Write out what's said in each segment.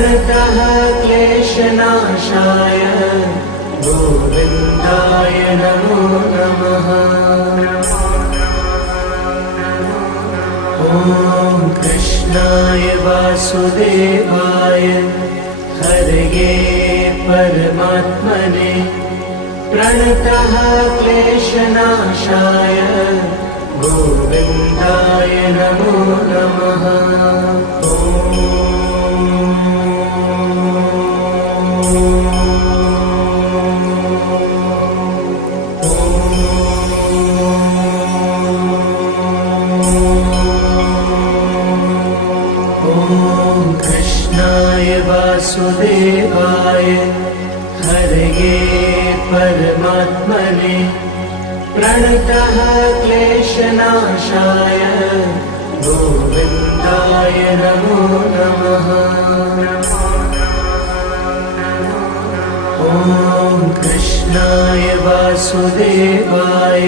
प्रणतः क्लेशनाशाय गोविन्दाय नमो नमः। ॐ कृष्णाय वासुदेवाय हरये परमात्मने प्रणतः क्लेशनाशाय गोविन्दाय नमो नमः। वासुदेवाय हरये परमात्मने प्रणतः क्लेशनाशाय गोविन्दाय नमो नमः। ॐ कृष्णाय वासुदेवाय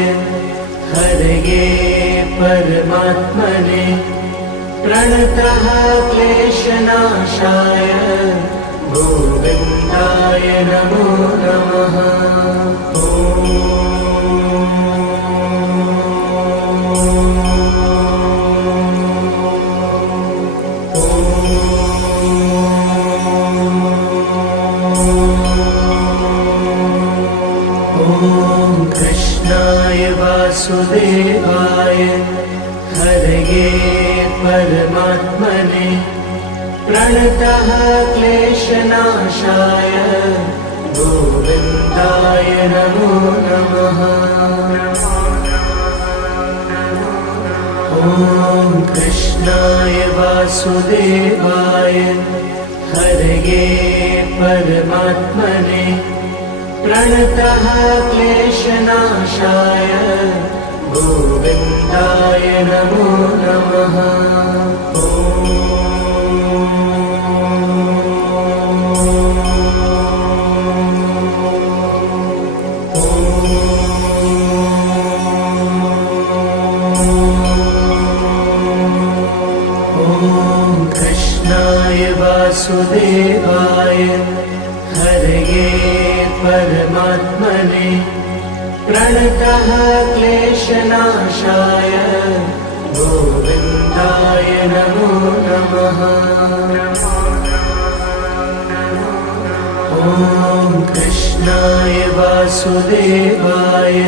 हरये परमात्मने प्रणतः क्लेशनाशाय गोविन्दाय नमो नमः। ॐ कृष्णाय वासुदेवाय हरये परमात्मने प्रणतः क्लेशनाशाय गोविन्दाय नमो नमः। ॐ कृष्णाय वासुदेवाय हरये परमात्मने प्रणतः क्लेशनाशाय गोविन्दाय नमो नमः। वासुदेवाय हरये परमात्मने प्रणतः क्लेशनाशाय गोविन्दाय नमो नमः। ॐ कृष्णाय वासुदेवाय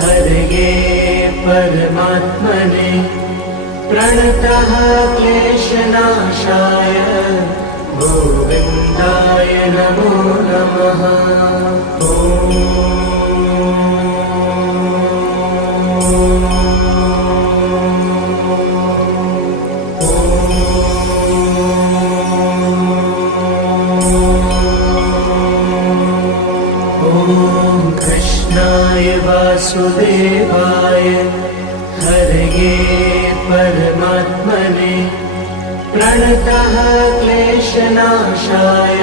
हरये परमात्मने प्रणतः क्लेशनाशाय गोविन्दाय नमो नमः। ॐ कृष्णाय वासुदेवाय हरये परमात्मने प्रणतः क्लेशनाशाय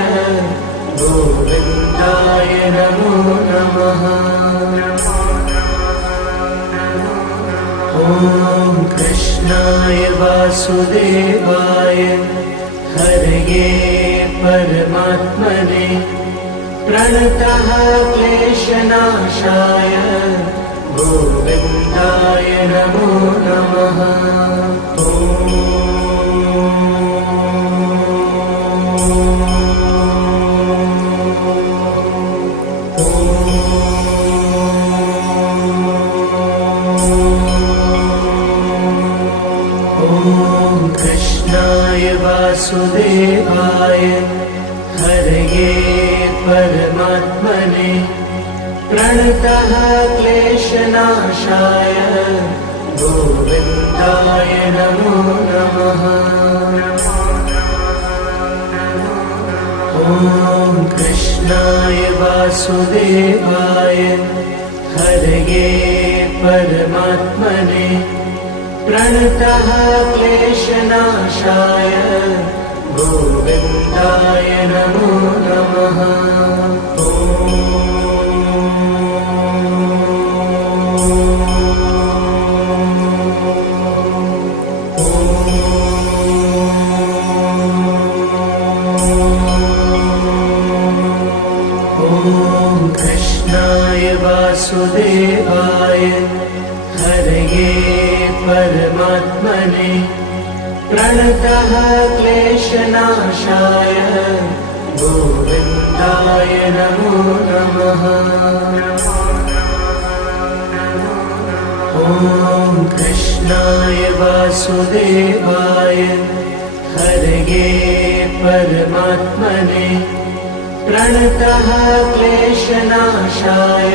गोविन्दाय नमो नमः। ॐ कृष्णाय वासुदेवाय हरये परमात्मने प्रणतः क्लेशनाशाय गोविन्दाय नमो नमः। कृष्णाय वासुदेवाय हरये परमात्मने प्रणतः क्लेशनाशाय गोविन्दाय नमो नमः। ॐ कृष्णाय वासुदेवाय हरये परमात्मने प्रणतः क्लेशनाशाय गोविन्दाय नमो नमः। ॐ वासुदेवाय हरये परमात्मने प्रणतः क्लेशनाशाय गोविन्दाय नमो नमः। ॐ कृष्णाय वासुदेवाय हरये परमात्मने प्रणतः क्लेशनाशाय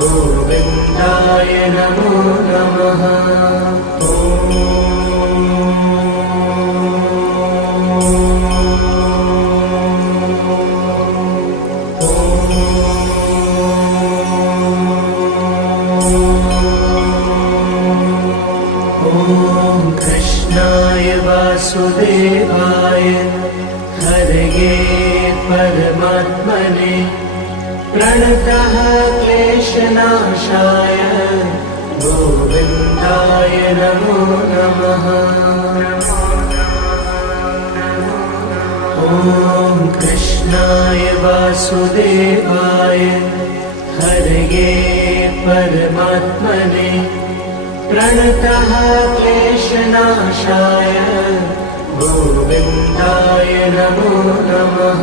गोविन्दाय नमो नमः। वासुदेवाय हरये परमात्मने प्रणतः क्लेशनाशाय गोविन्दाय नमो नमः। ॐ कृष्णाय वासुदेवाय हरये परमात्मने प्रणतः क्लेशनाशाय गोविन्दाय नमो नमः।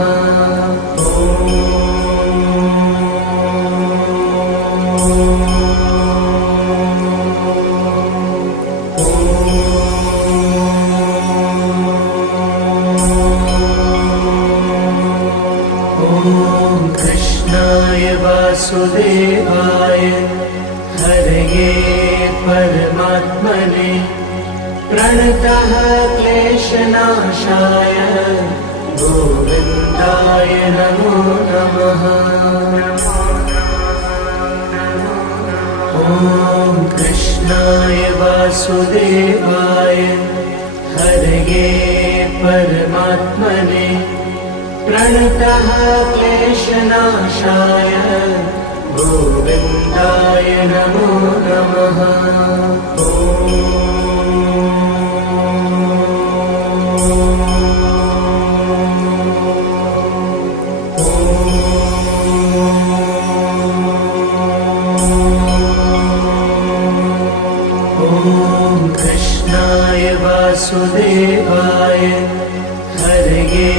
ॐ कृष्णाय वासुदेवाय हरये परमात्मने प्रणतः क्लेशनाशाय गोविन्दाय नमो नमः। ॐ कृष्णाय वासुदेवाय हरये परमात्मने प्रणतः क्लेशनाशाय गोविन्दाय नमो नमः। वासुदेवाय हरये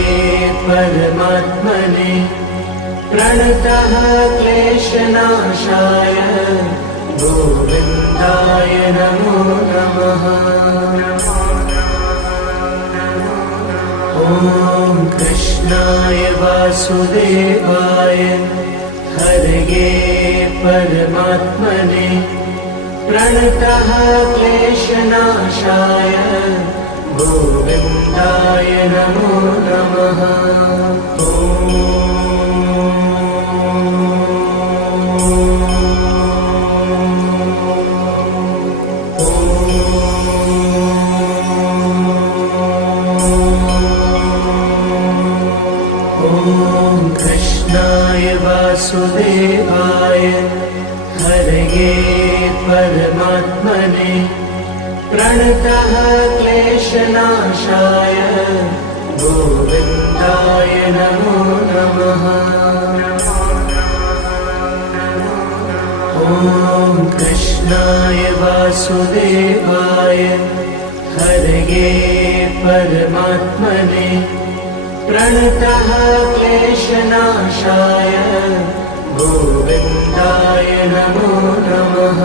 परमात्मने प्रणतः क्लेशनाशाय गोविन्दाय नमो नमः। ॐ कृष्णाय वासुदेवाय हरये परमात्मने प्रणतः क्लेशनाशाय गोविन्दाय नमो नमः। ॐ कृष्णाय वासुदेवाय हरये परमात्मने प्रणतः क्लेशनाशाय गोविन्दाय नमो नमः। ॐ कृष्णाय वासुदेवाय हरये परमात्मने प्रणतः क्लेशनाशाय गोविन्दाय नमो नमः।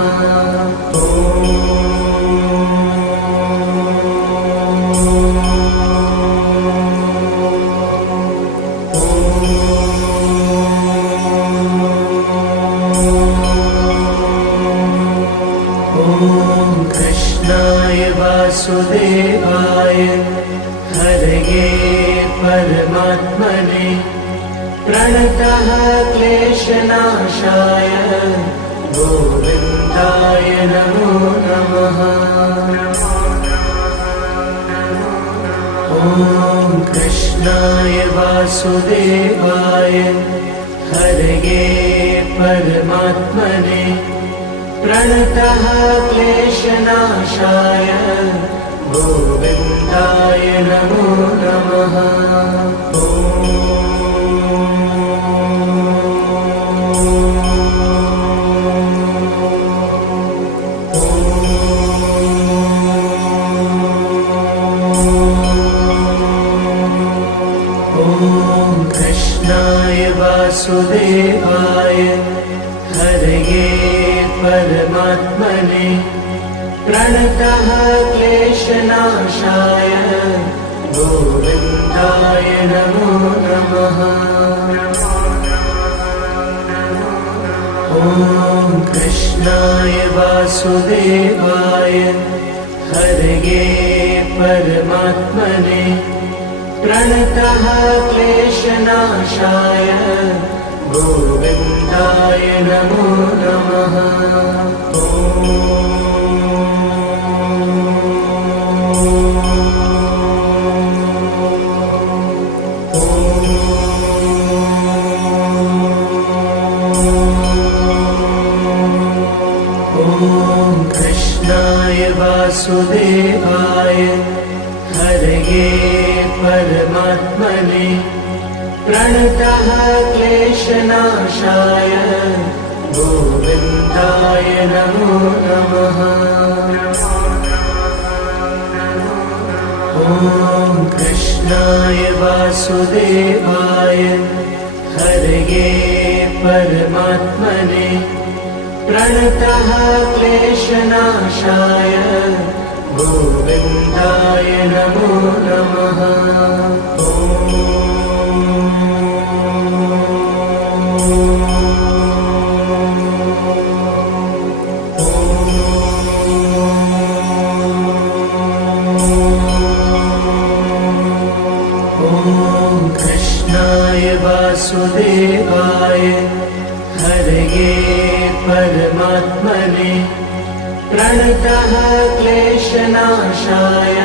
कृष्णाय वासुदेवाय हरये परमात्मने प्रणतः क्लेशनाशाय गोविन्दाय नमो नमः। ॐ कृष्णाय वासुदेवाय हरये परमात्मने प्रणतः क्लेशनाशाय गोविन्दाय नमो नमः। ॐ कृष्णाय वासुदेवाय हरये परमात्मने प्रणतः क्लेशनाशाय गोविन्दाय नमो नमः। ॐ कृष्णाय वासुदेवाय हरये परमात्मने प्रणतः क्लेशनाशाय गोविन्दाय नमो नमः। कृष्णाय वासुदेवाय हरये परमात्मने प्रणतः क्लेशनाशाय गोविन्दाय नमो नमः। ॐ कृष्णाय वासुदेवाय हरये परमात्मने प्रणतः क्लेशनाशाय गोविन्दाय नमो नमः। कृष्णाय वासुदेवाय हरये परमात्मने प्रणतः क्लेशनाशाय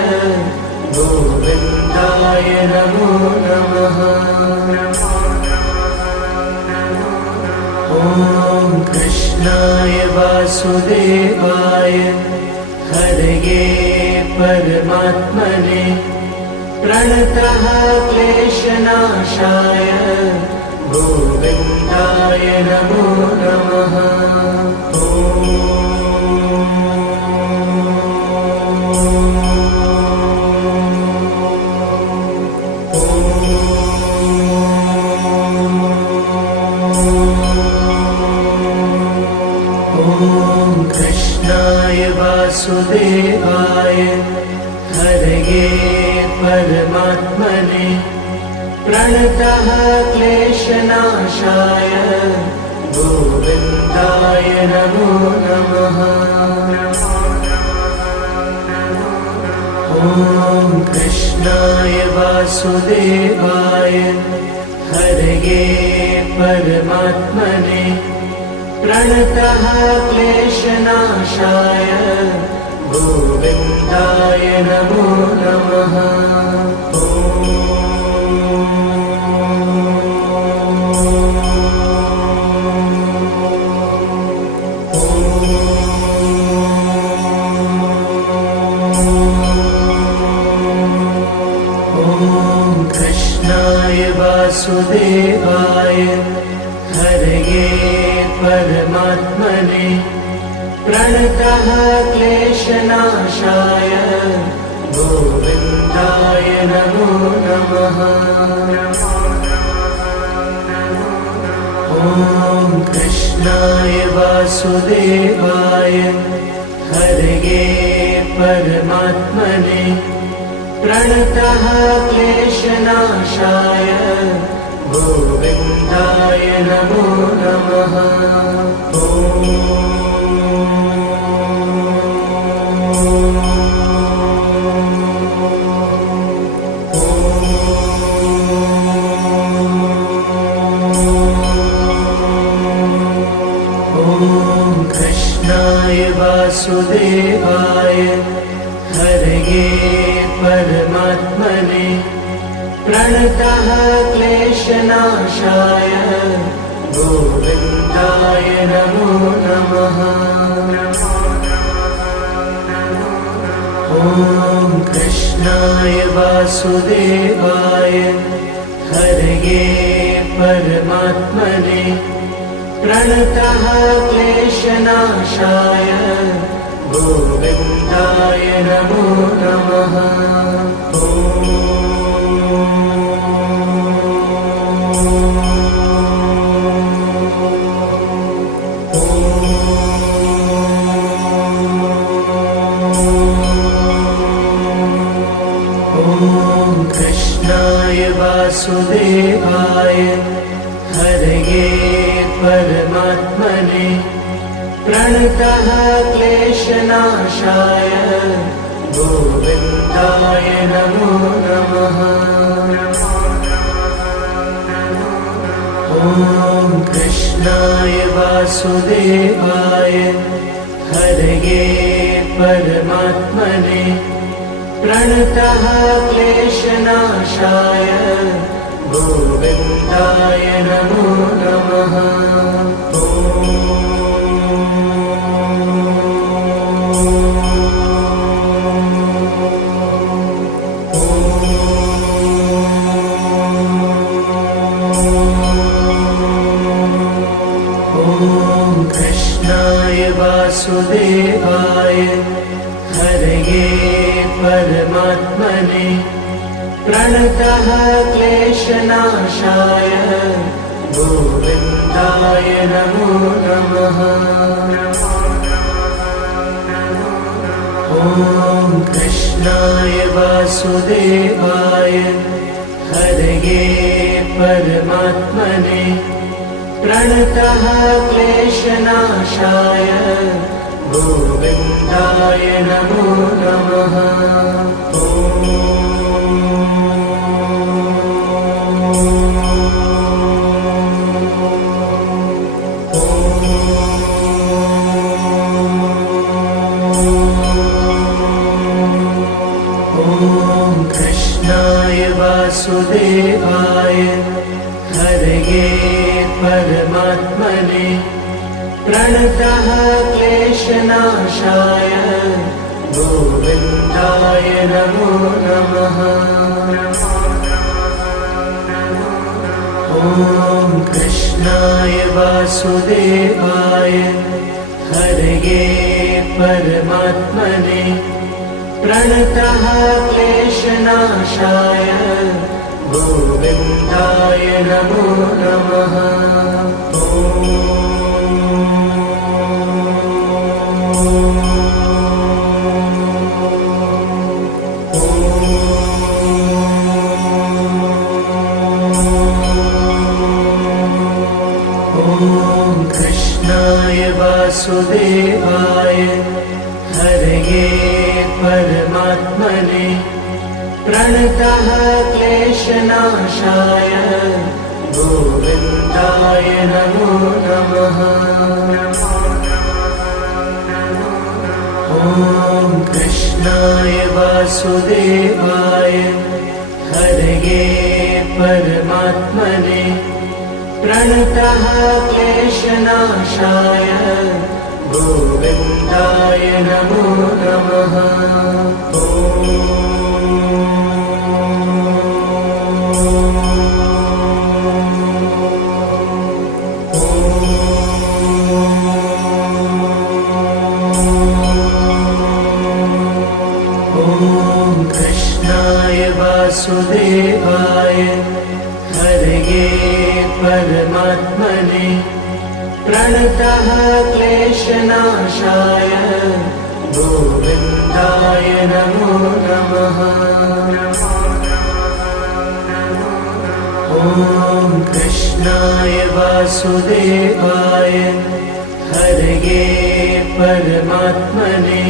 गोविन्दाय नमो नमः। ॐ कृष्णाय वासुदेवाय हरये परमात्मने प्रणतः क्लेशनाशाय गोविन्दाय नमो नमः। कृष्णाय वासुदेवाय हरये परमात्मने प्रणतः क्लेशनाशाय गोविन्दाय नमो नमः। ॐ कृष्णाय वासुदेवाय हरये परमात्मने प्रणतः क्लेशनाशाय गोविन्दाय नमो नमः। कृष्णाय वासुदेवाय हरये परमात्मने प्रणतः क्लेशनाशाय गोविन्दाय नमो नमः। ॐ कृष्णाय वासुदेवाय हरये परमात्मने प्रणतः क्लेशनाशाय गोविन्दाय नमो नमः। कृष्णाय वासुदेवाय हरये परमात्मने प्रणतः क्लेशनाशाय गोविन्दाय नमो नमः। ॐ कृष्णाय वासुदेवाय हरये परमात्मने प्रणतः क्लेशनाशाय गोविन्दाय नमो नमः। ॐ वासुदेवाय हरये परमात्मने प्रणतः क्लेशनाशाय गोविन्दाय नमो नमः। ॐ कृष्णाय वासुदेवाय हरये परमात्मने प्रणतः क्लेशनाशाय गोविन्दाय नमो नमः। ॐ कृष्णाय वासुदेवाय हरये परमात्मने प्रणतः क्लेशनाशाय गोविन्दाय नमो नमः। ॐ कृष्णाय वासुदेवाय हरये परमात्मने प्रणतः क्लेशनाशाय गोविन्दाय नमो नमः। ॐ कृष्णाय वासुदेवाय हरये परमात्मने प्रणतः क्लेशनाशाय गोविन्दाय नमो नमः। ॐ कृष्णाय वासुदेवाय हरये परमात्मने प्रणतः क्लेशनाशाय गोविन्दाय नमो नमः। ॐ कृष्णाय वासुदेवाय हरये परमात्मने प्रणतः क्लेशनाशाय गोविन्दाय नमो नमः। ॐ कृष्णाय वासुदेवाय हरये परमात्मने प्रणतः क्लेशनाशाय गोविन्दाय नमो नमः। ॐ कृष्णाय वासुदेवाय हरये परमात्मने प्रणतः क्लेशनाशाय गोविन्दाय नमो नमः। ॐ कृष्णाय वासुदेवाय हरये परमात्मने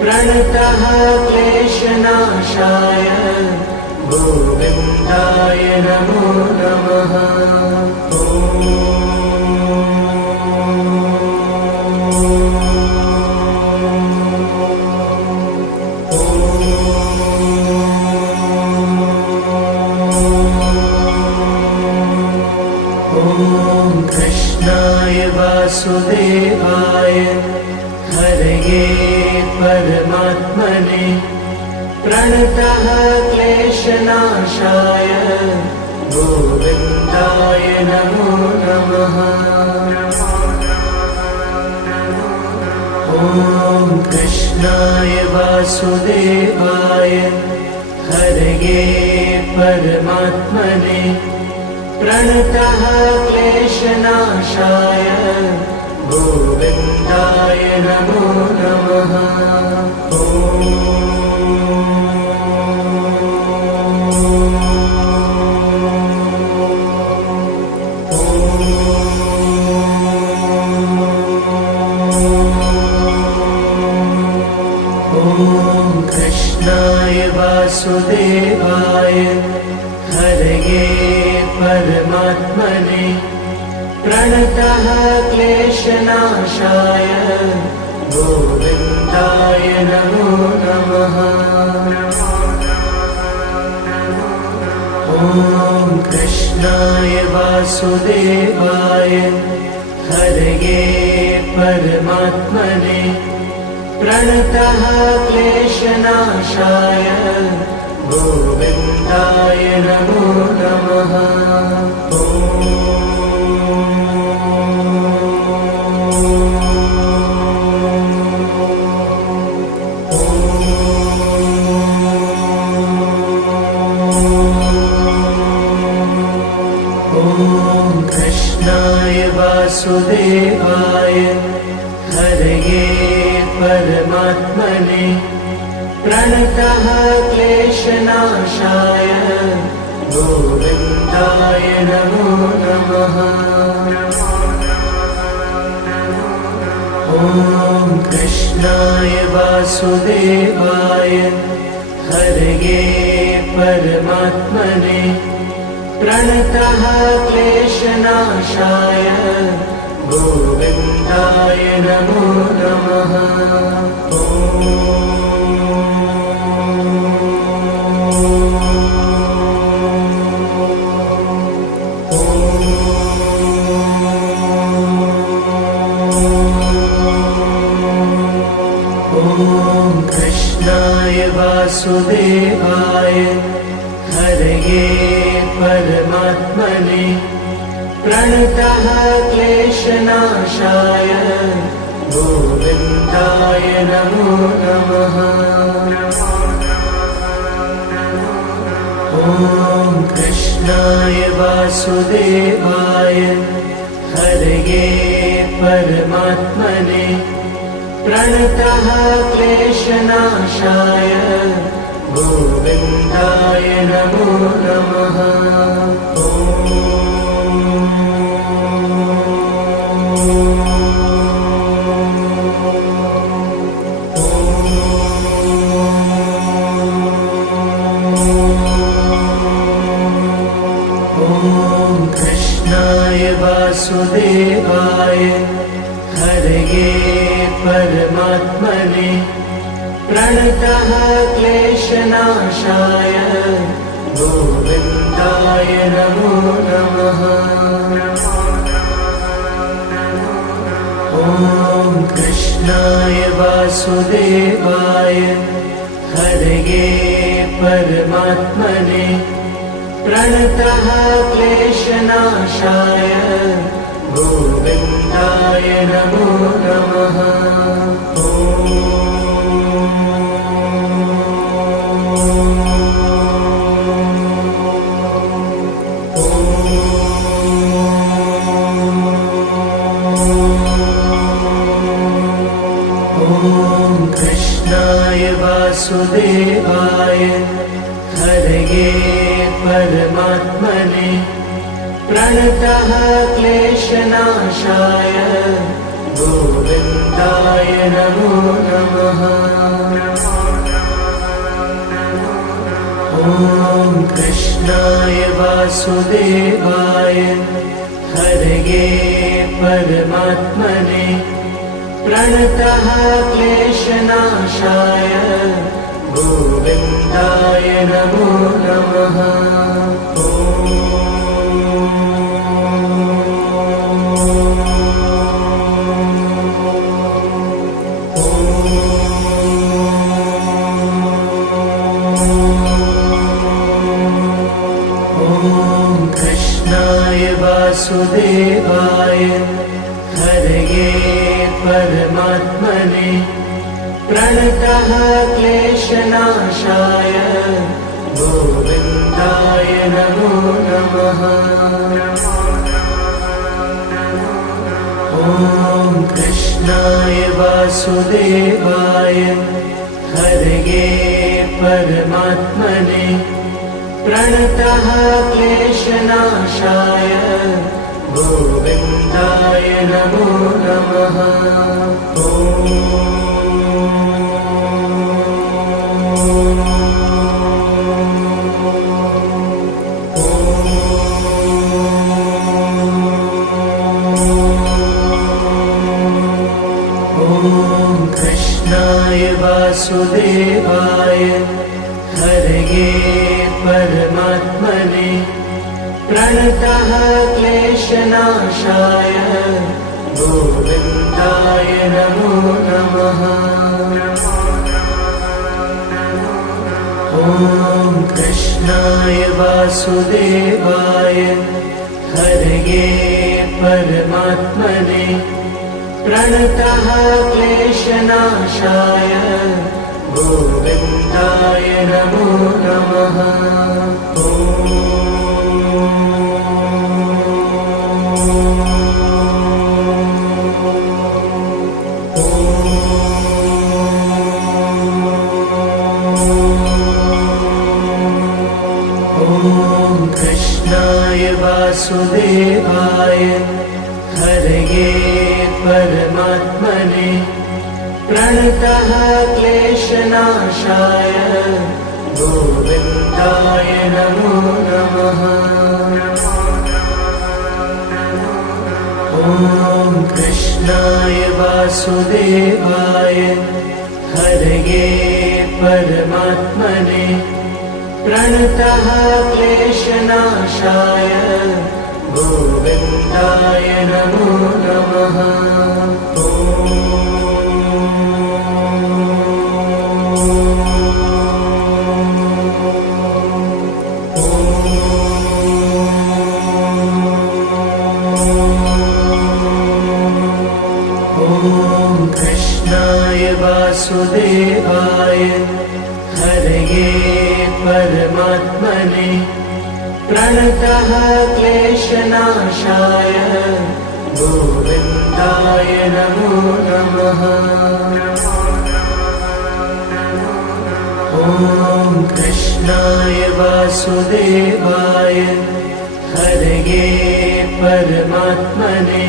प्रणतः क्लेशनाशाय गोविन्दाय नमो नमः। ॐ कृष्णाय वासुदेवाय हरये परमात्मने प्रणतः क्लेशनाशाय गोविन्दाय नमो नमः। ॐ कृष्णाय वासुदेवाय हरये परमात्मने प्रणतः क्लेशनाशाय गोविन्दाय नमो नमः। ॐ परमात्मने प्रणतः क्लेशनाशाय गोविन्दाय नमो नमः। ॐ कृष्णाय वासुदेवाय हरये परमात्मने प्रणतः क्लेशनाशाय गोविन्दाय नमो नमः। ॐ कृष्णाय वासुदेवाय हरये परमात्मने प्रणतः क्लेशनाशाय गोविन्दाय नमो नमः। ॐ कृष्णाय वासुदेवाय हरये परमात्मने प्रणतः क्लेशनाशाय गोविन्दाय नमो नमः। ॐ कृष्णाय वासुदेवाय हरये परमात्मने प्रणतः क्लेशनाशाय गोविन्दाय नमो नमः। ॐ कृष्णाय वासुदेवाय हरये परमात्मने प्रणतः क्लेशनाशाय गोविन्दाय नमो नमः। ॐ कृष्णाय वासुदेवाय हरये परमात्मने प्रणतः क्लेशनाशाय गोविन्दाय नमो नमः। ॐ कृष्णाय वासुदेवाय हरये परमात्मने प्रणतः क्लेशनाशाय गोविन्दाय नमो नमः। ॐ कृष्णाय वासुदेवाय हरये परमात्मने प्रणतः क्लेशनाशाय गोविन्दाय नमो नमः। ॐ कृष्णाय वासुदेवाय हरये परमात्मने प्रणतः क्लेशनाशाय गोविन्दाय नमो नमः। ॐ कृष्णाय वासुदेवाय हरये परमात्मने प्रणतः क्लेशनाशाय गोविन्दाय नमो नमः। ॐ कृष्णाय वासुदेवाय हरये परमात्मने प्रणतः क्लेशनाशाय गोविन्दाय नमो नमः। ॐ वासुदेवाय हरये परमात्मने प्रणतः क्लेशनाशाय गोविन्दाय नमो नमः। ॐ कृष्णाय वासुदेवाय हरये परमात्मने प्रणतः क्लेशनाशाय गोविन्दाय नमो नमः। कृष्णाय वासुदेवाय हरये परमात्मने प्रणतः क्लेशनाशाय गोविन्दाय नमो नमः। ॐ कृष्णाय वासुदेवाय हरये परमात्मने प्रणतः क्लेशनाशाय गोविन्दाय नमो नमः। कृष्णाय वासुदेवाय हरये परमात्मने प्रणतः क्लेशनाशाय गोविन्दाय नमो नमः। ॐ कृष्णाय वासुदेवाय हरये परमात्मने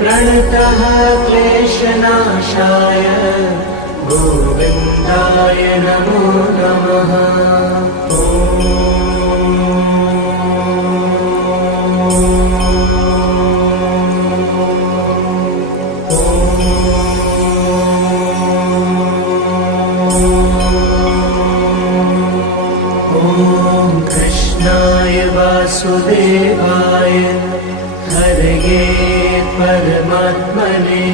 प्रणतः क्लेशनाशाय गोविन्दाय नमो नमः। कृष्णाय वासुदेवाय हरये परमात्मने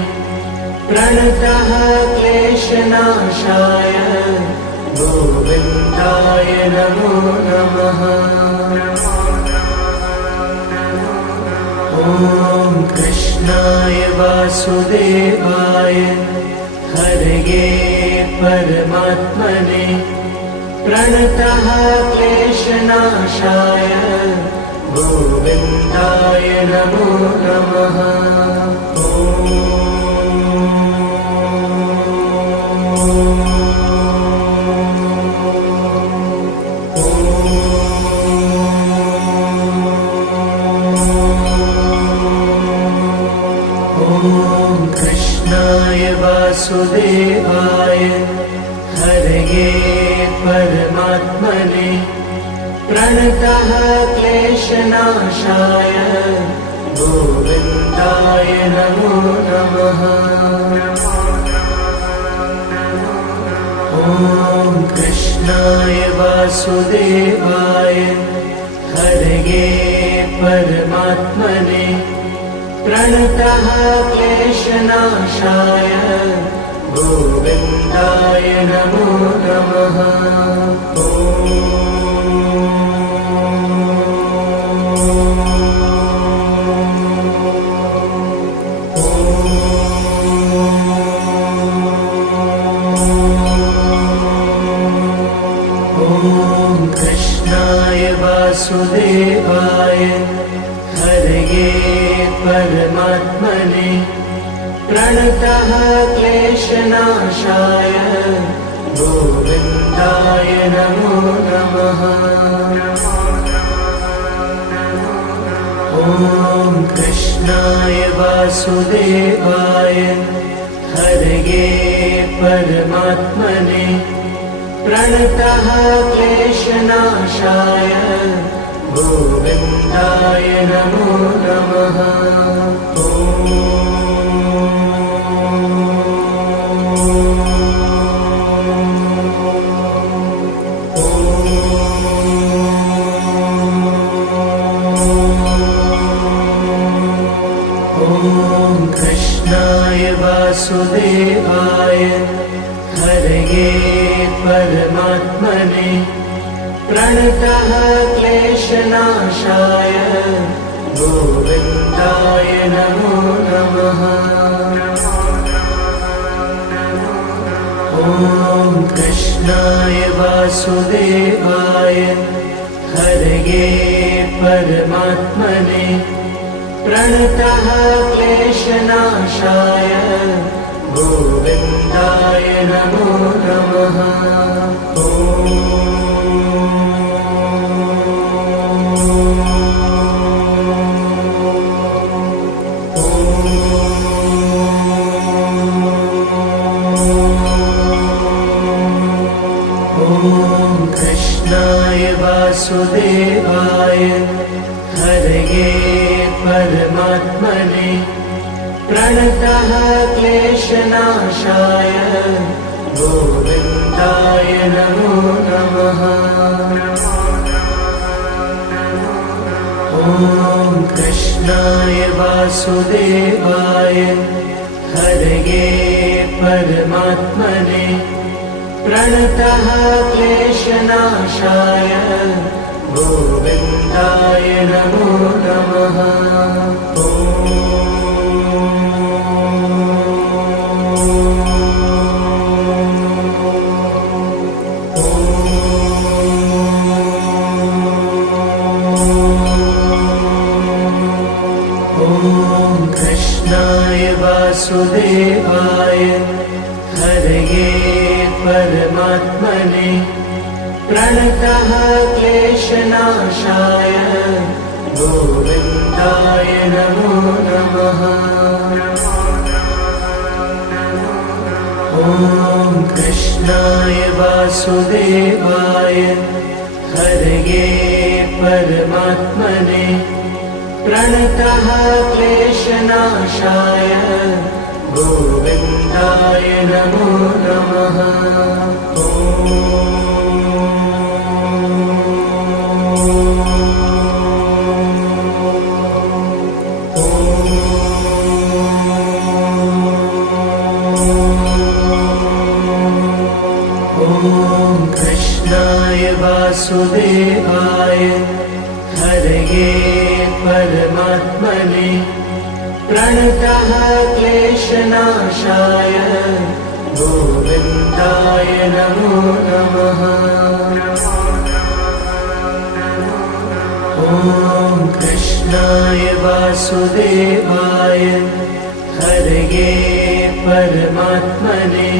प्रणतः क्लेशनाशाय गोविन्दाय नमो नमः। ॐ कृष्णाय वासुदेवाय हरये परमात्मने प्रणतः क्लेशनाशाय गोविन्दाय नमो नमः। कृष्णाय वासुदेवाय हरये परमात्मने प्रणतः क्लेशनाशाय गोविन्दाय नमो नमः। ॐ कृष्णाय वासुदेवाय हरये परमात्मने प्रणतः क्लेशनाशाय गोविन्दाय नमो नमः। कृष्णाय वासुदेवाय हरये परमात्मने प्रणतः क्लेशनाशाय गोविन्दाय नमो नमः। ॐ कृष्णाय वासुदेवाय हरये परमात्मने प्रणतः क्लेशनाशाय गोविन्दाय नमो नमः। वासुदेवाय हरये परमात्मने प्रणतः क्लेशनाशाय गोविन्दाय नमो नमः। ॐ कृष्णाय वासुदेवाय हरये परमात्मने प्रणतः क्लेशनाशाय गोविन्दाय नमो नमः। कृष्णाय वासुदेवाय हरये परमात्मने प्रणतः क्लेशनाशाय गोविन्दाय नमो नमः। ॐ कृष्णाय वासुदेवाय हरये परमात्मने प्रणतः क्लेशनाशाय गोविन्दाय नमो नमः। कृष्णाय वासुदेवाय हरये परमात्मने प्रणतः क्लेशनाशाय गोविन्दाय नमो नमः। ॐ कृष्णाय वासुदेवाय हरये परमात्मने प्रणतः क्लेशनाशाय गोविन्दाय नमो नमः। कृष्णाय वासुदेवाय हरये परमात्मने प्रणतः क्लेशनाशाय गोविन्दाय नमो नमः। ॐ कृष्णाय वासुदेवाय हरये परमात्मने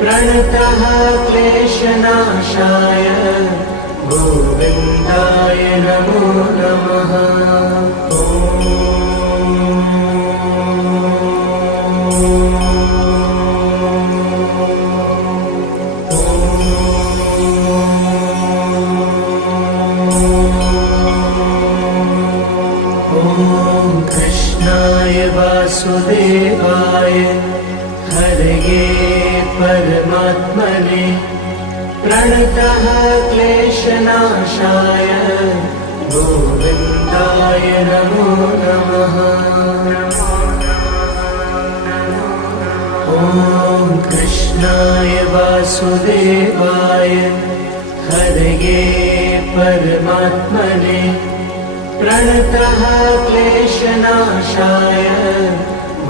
प्रणतः क्लेशनाशाय गोविन्दाय नमो नमः। कृष्णाय वासुदेवाय हरये परमात्मने प्रणतः क्लेशनाशाय गोविन्दाय नमो नमः। ॐ कृष्णाय वासुदेवाय हरये परमात्मने प्रणतः क्लेशनाशाय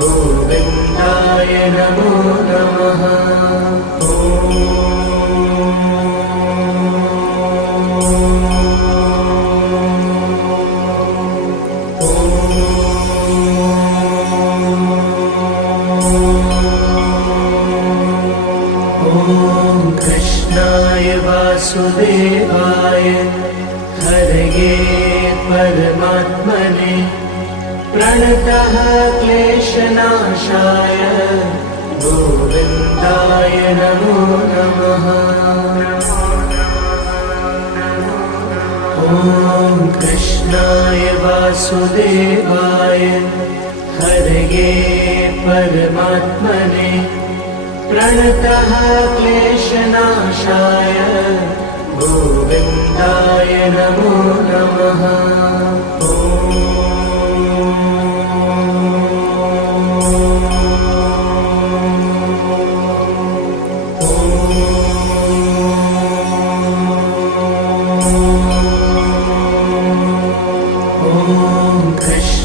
गोविन्दाय नमो नमः। कृष्णाय वासुदेवाय हरये परमात्मने प्रणतः क्लेशनाशाय गोविन्दाय नमो नमः। ॐ कृष्णाय वासुदेवाय हरये परमात्मने प्रणतः क्लेशनाशाय गोविन्दाय नमो नमः।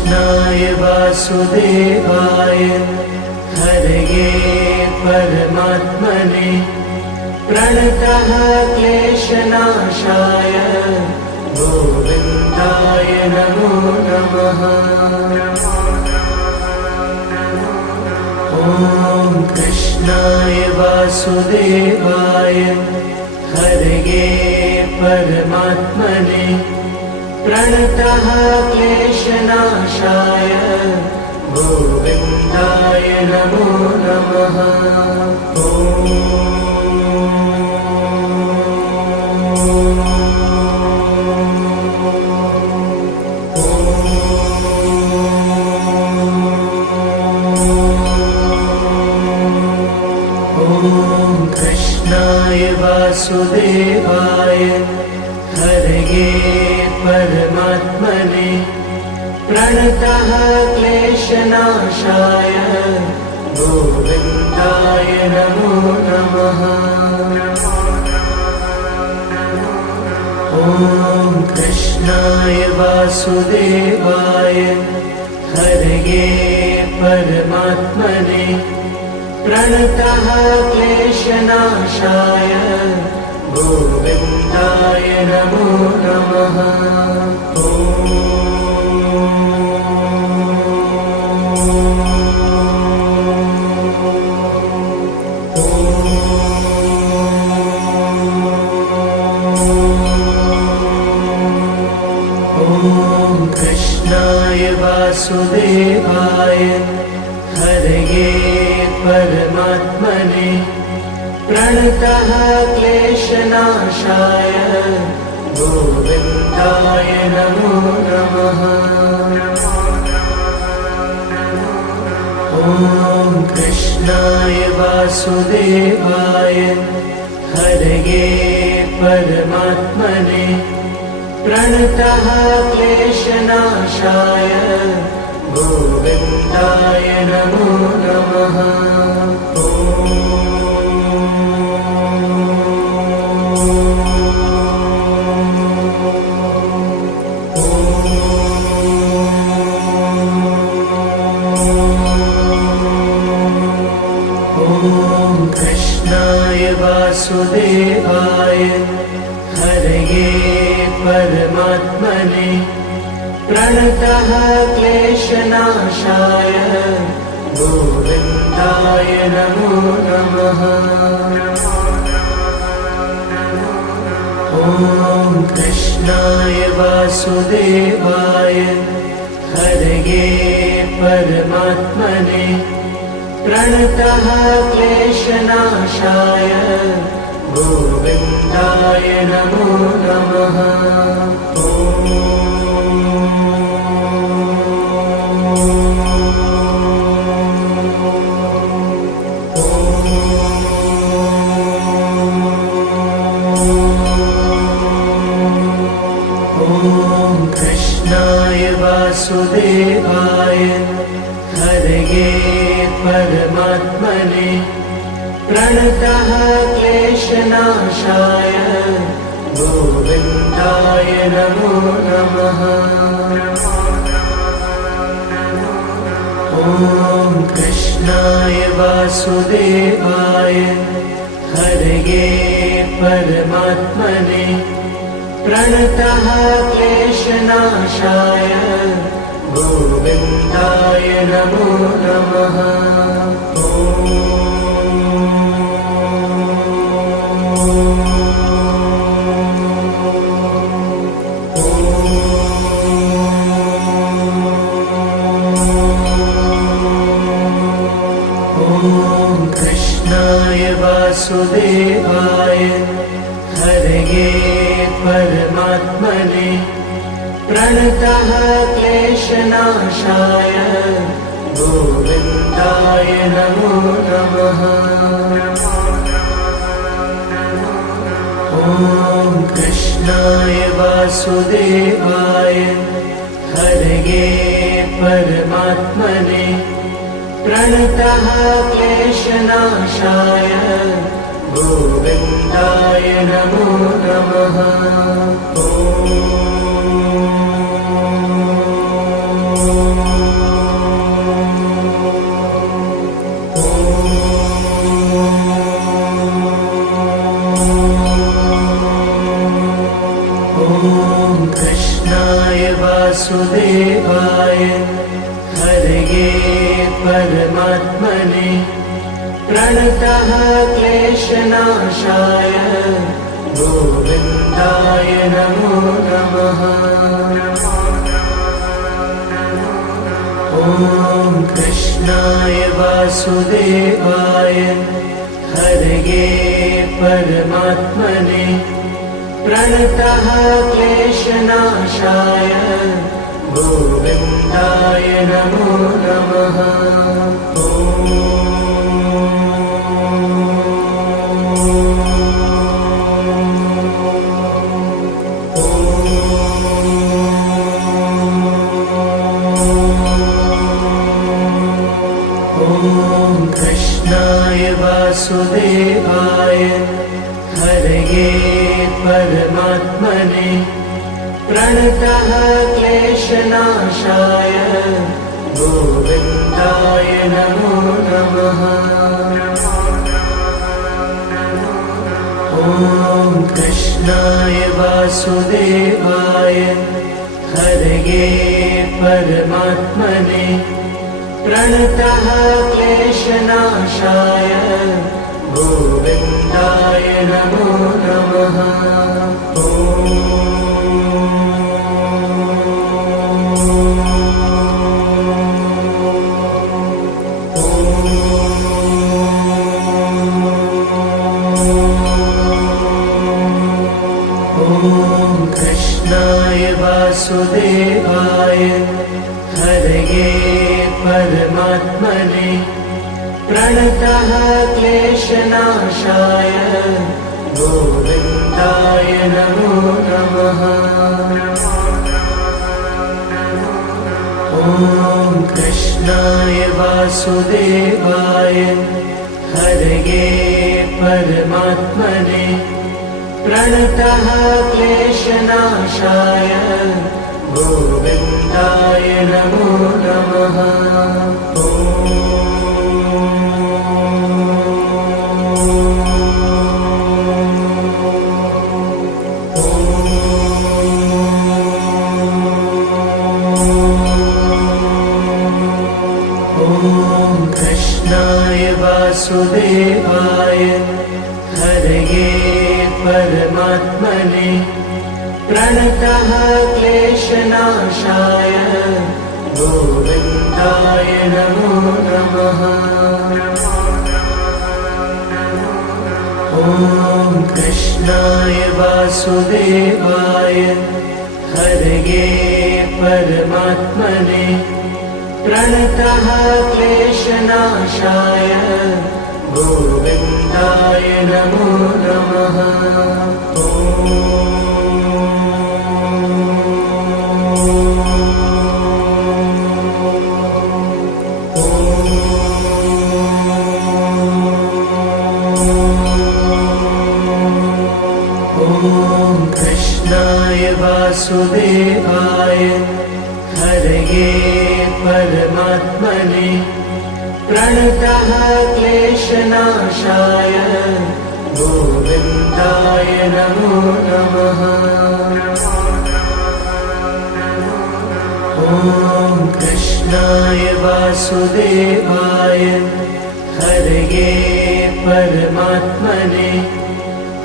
कृष्णाय वासुदेवाय हरये परमात्मने प्रणतः क्लेशनाशाय गोविन्दाय नमो नमः। ॐ कृष्णाय वासुदेवाय हरये परमात्मने प्रणतः क्लेशनाशाय गोविन्दाय नमो नमः। कृष्णाय वासुदेवाय हरये परमात्मने प्रणतः क्लेशनाशाय गोविन्दाय नमो नमः। ॐ कृष्णाय वासुदेवाय हरये परमात्मने प्रणतः क्लेशनाशाय गोविन्दाय नमो नमः। ॐ कृष्णाय वासुदेवाय हरये परमात्मने प्रणतः क्लेशनाशाय गोविन्दाय नमो नमः। ॐ कृष्णाय वासुदेवाय हरये परमात्मने प्रणतः क्लेशनाशाय गोविन्दाय नमो नमः। कृष्णाय वासुदेवाय हरये परमात्मने प्रणतः क्लेशनाशाय गोविन्दाय नमो नमः। ॐ कृष्णाय वासुदेवाय हरये परमात्मने प्रणतः क्लेशनाशाय गोविन्दाय नमो नमः। कृष्णाय वासुदेवाय हरये परमात्मने प्रणतः क्लेशनाशाय गोविन्दाय नमो नमः। ॐ कृष्णाय वासुदेवाय हरये परमात्मने प्रणतः क्लेशनाशाय गोविन्दाय नमो नमः। कृष्णाय वासुदेवाय हरये परमात्मने प्रणतः क्लेशनाशाय गोविन्दाय नमो नमः। ॐ कृष्णाय वासुदेवाय हरये परमात्मने प्रणतः क्लेशनाशाय गोविन्दाय नमो नमः। ॐ परमात्मने प्रणतः क्लेशनाशाय गोविन्दाय नमो नमः। ॐ कृष्णाय वासुदेवाय हरये परमात्मने प्रणतः क्लेशनाशाय गोविन्दाय नमो नमः। कृष्णाय वासुदेवाय हरये परमात्मने प्रणतः क्लेशनाशाय गोविन्दाय नमो नमः। ॐ कृष्णाय वासुदेवाय हरये परमात्मने प्रणतः क्लेशनाशाय गोविन्दाय नमो नमः। कृष्णाय वासुदेवाय हरये परमात्मने प्रणतः क्लेशनाशाय गोविन्दाय नमो नमः। ॐ कृष्णाय वासुदेवाय हरये परमात्मने प्रणतः क्लेशनाशाय गोविन्दाय नमो नमः। कृष्णाय वासुदेवाय हरये परमात्मने प्रणतः क्लेशनाशाय गोविन्दाय नमो नमः। ॐ कृष्णाय वासुदेवाय हरये परमात्मने प्रणतः क्लेशनाशाय गोविन्दाय नमो नमः। कृष्णाय वासुदेवाय हरये परमात्मने प्रणतः क्लेशनाशाय गोविन्दाय नमो नमः। ॐ कृष्णाय वासुदेवाय हरये परमात्मने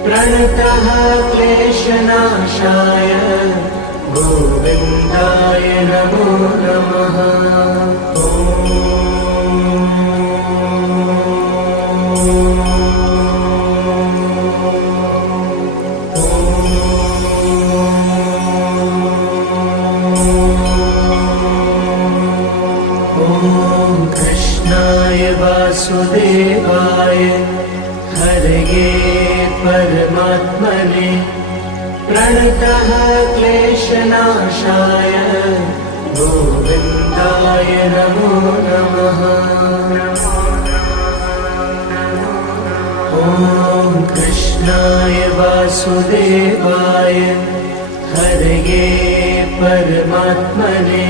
प्रणतः क्लेशनाशाय गोविन्दाय नमो नमः। कृष्णाय वासुदेवाय हरये परमात्मने प्रणतः क्लेशनाशाय गोविन्दाय नमो नमः। ॐ कृष्णाय वासुदेवाय हरये परमात्मने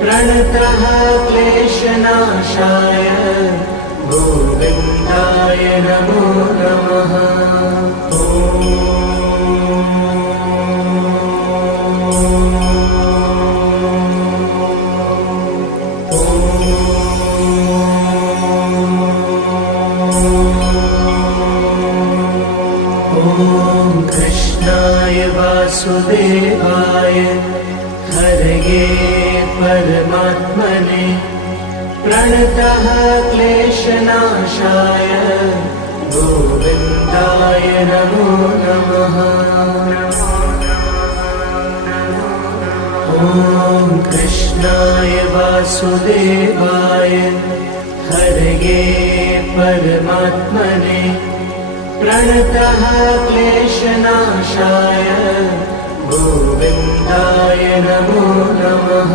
प्रणतः क्लेशनाशाय गोविन्दाय नमो नमः। ॐ वासुदेवाय हरये परमात्मने प्रणतः क्लेशनाशाय गोविन्दाय नमो नमः। ॐ कृष्णाय वासुदेवाय हरये परमात्मने प्रणतः क्लेशनाशाय गोविन्दाय नमो नमः।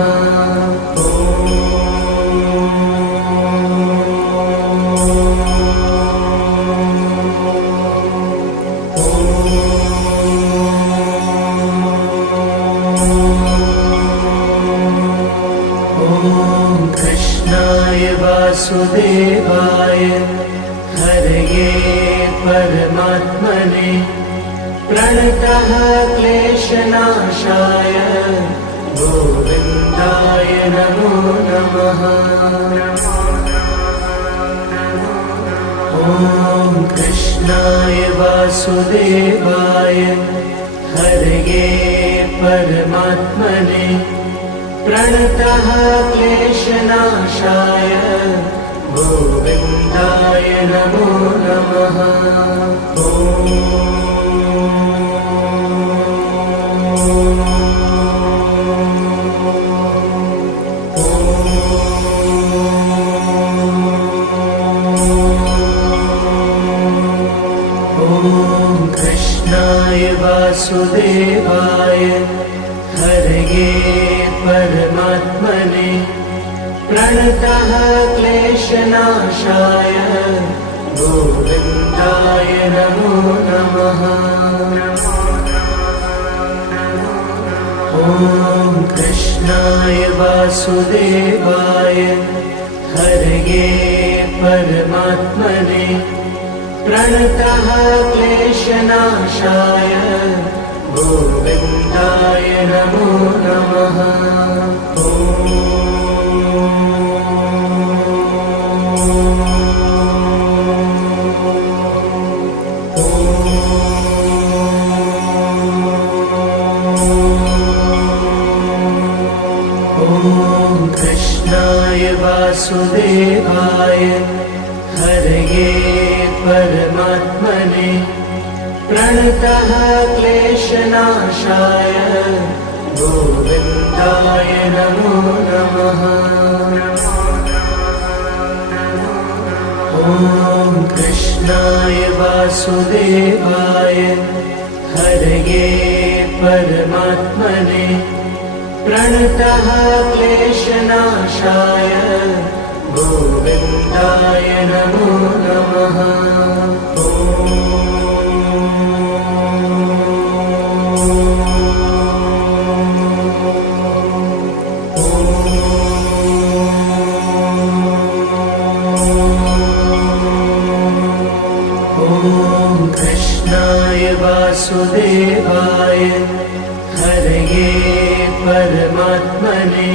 वासुदेवाय हरये परमात्मने प्रणतः क्लेशनाशाय गोविन्दाय नमो नमः। ॐ कृष्णाय वासुदेवाय हरये परमात्मने प्रणतः क्लेशनाशाय गोविन्दाय नमो नमः। ॐ कृष्णाय वासुदेवाय हरये परमात्मने प्रणतः क्लेशनाशाय गोविन्दाय नमो नमः। ॐ कृष्णाय वासुदेवाय हरये परमात्मने प्रणतः क्लेशनाशाय गोविन्दाय नमो नमः। कृष्णाय वासुदेवाय हरये परमात्मने प्रणतः क्लेशनाशाय गोविन्दाय नमो नमः। ॐ कृष्णाय वासुदेवाय हरये परमात्मने प्रणतः क्लेशनाशाय गोविन्दाय नमो नमः। ॐ कृष्णाय वासुदेवाय हरये परमात्मने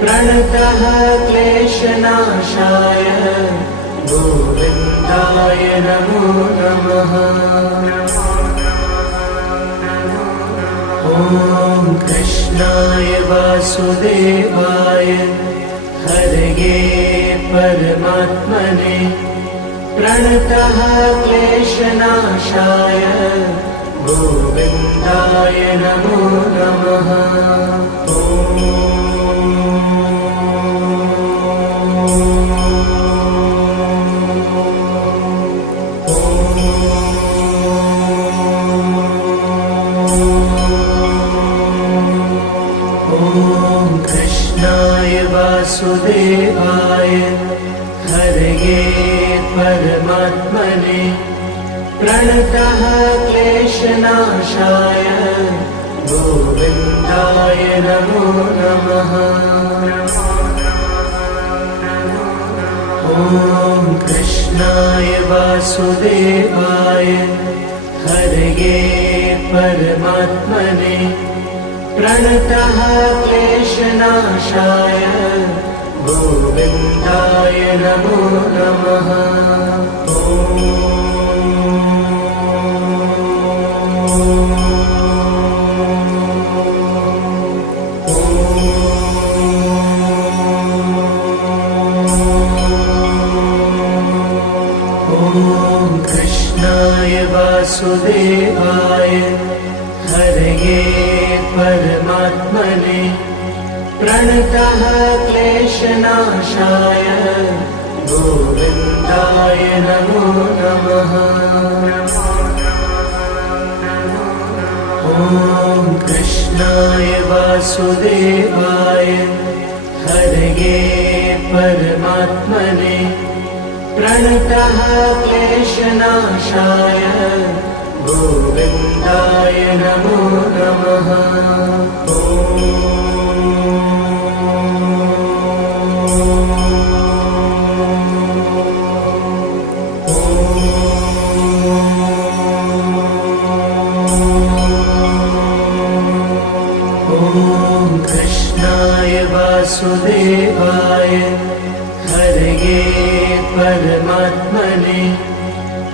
प्रणतः क्लेशनाशाय गोविन्दाय नमो नमः। ॐ कृष्णाय वासुदेवाय हरये परमात्मने प्रणतः क्लेशनाशाय गोविन्दाय नमो नमः। कृष्णाय वासुदेवाय हरये परमात्मने प्रणतः क्लेशनाशाय गोविन्दाय नमो नमः। ॐ कृष्णाय वासुदेवाय हरये परमात्मने प्रणतः क्लेशनाशाय गोविन्दाय नमो नमः। ॐ प्रणतः क्लेशनाशाय गोविन्दाय नमो नमः। ॐ कृष्णाय वासुदेवाय हरये परमात्मने प्रणतः क्लेशनाशाय गोविन्दाय नमो नमः। वासुदेवाय हरये परमात्मने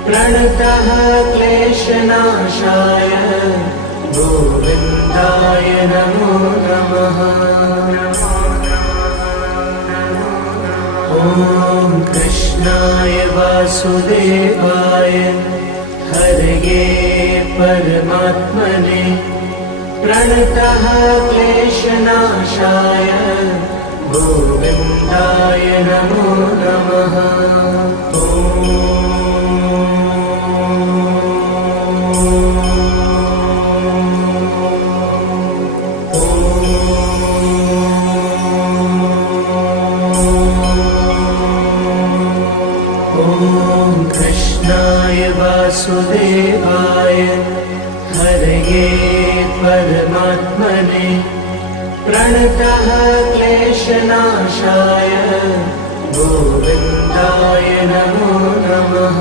प्रणतः क्लेशनाशाय गोविन्दाय नमो नमः। ॐ कृष्णाय वासुदेवाय हरये परमात्मने प्रणतः क्लेशनाशाय गोविन्दाय नमो नमः। ॐ कृष्णाय वासुदेवाय हरये परमात्मने प्रणतः क्लेशनाशाय गोविन्दाय नमो नमः।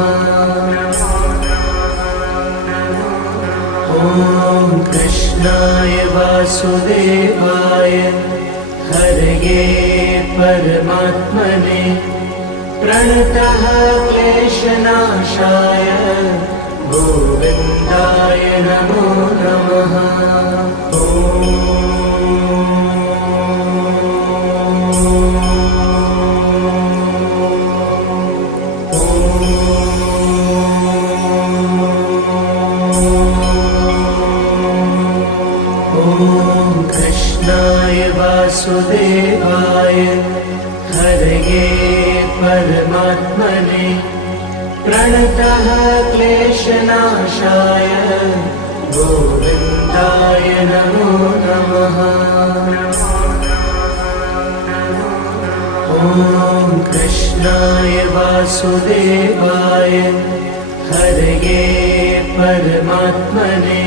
ॐ कृष्णाय वासुदेवाय हरये परमात्मने प्रणतः क्लेशनाशाय गोविन्दाय नमो नमः। कृष्णाय वासुदेवाय हरये परमात्मने प्रणतः क्लेशनाशाय गोविन्दाय नमो नमः। ॐ कृष्णाय वासुदेवाय हरये परमात्मने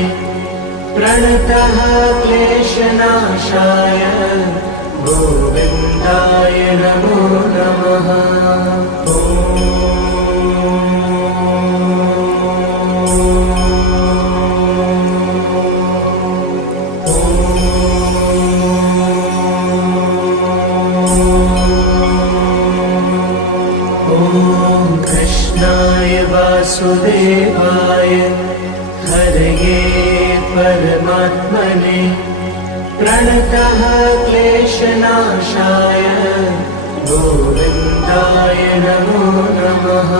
प्रणतः क्लेशनाशाय गोविन्दाय नमो नमः। कृष्णाय वासुदेवाय हरये परमात्मने प्रणतः क्लेशनाशाय गोविन्दाय नमो नमः।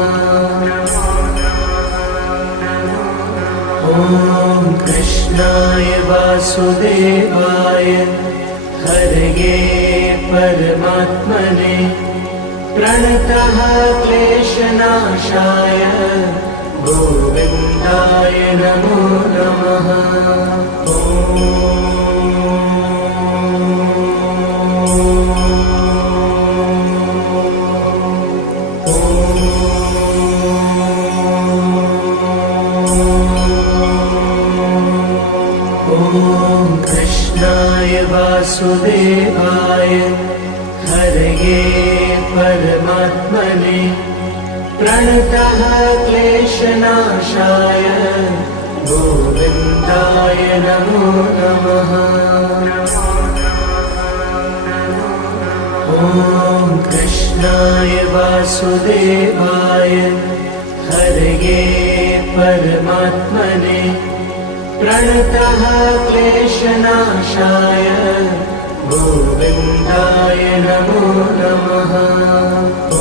ॐ कृष्णाय वासुदेवाय हरये परमात्मने प्रणतः क्लेशनाशाय गोविन्दाय नमो नमः। कृष्णाय वासुदेवाय हरये परमात्मने प्रणतः क्लेशनाशाय गोविन्दाय नमो नमः। ॐ कृष्णाय वासुदेवाय हरये परमात्मने प्रणतः क्लेशनाशाय गोविन्दाय नमो नमः। ॐ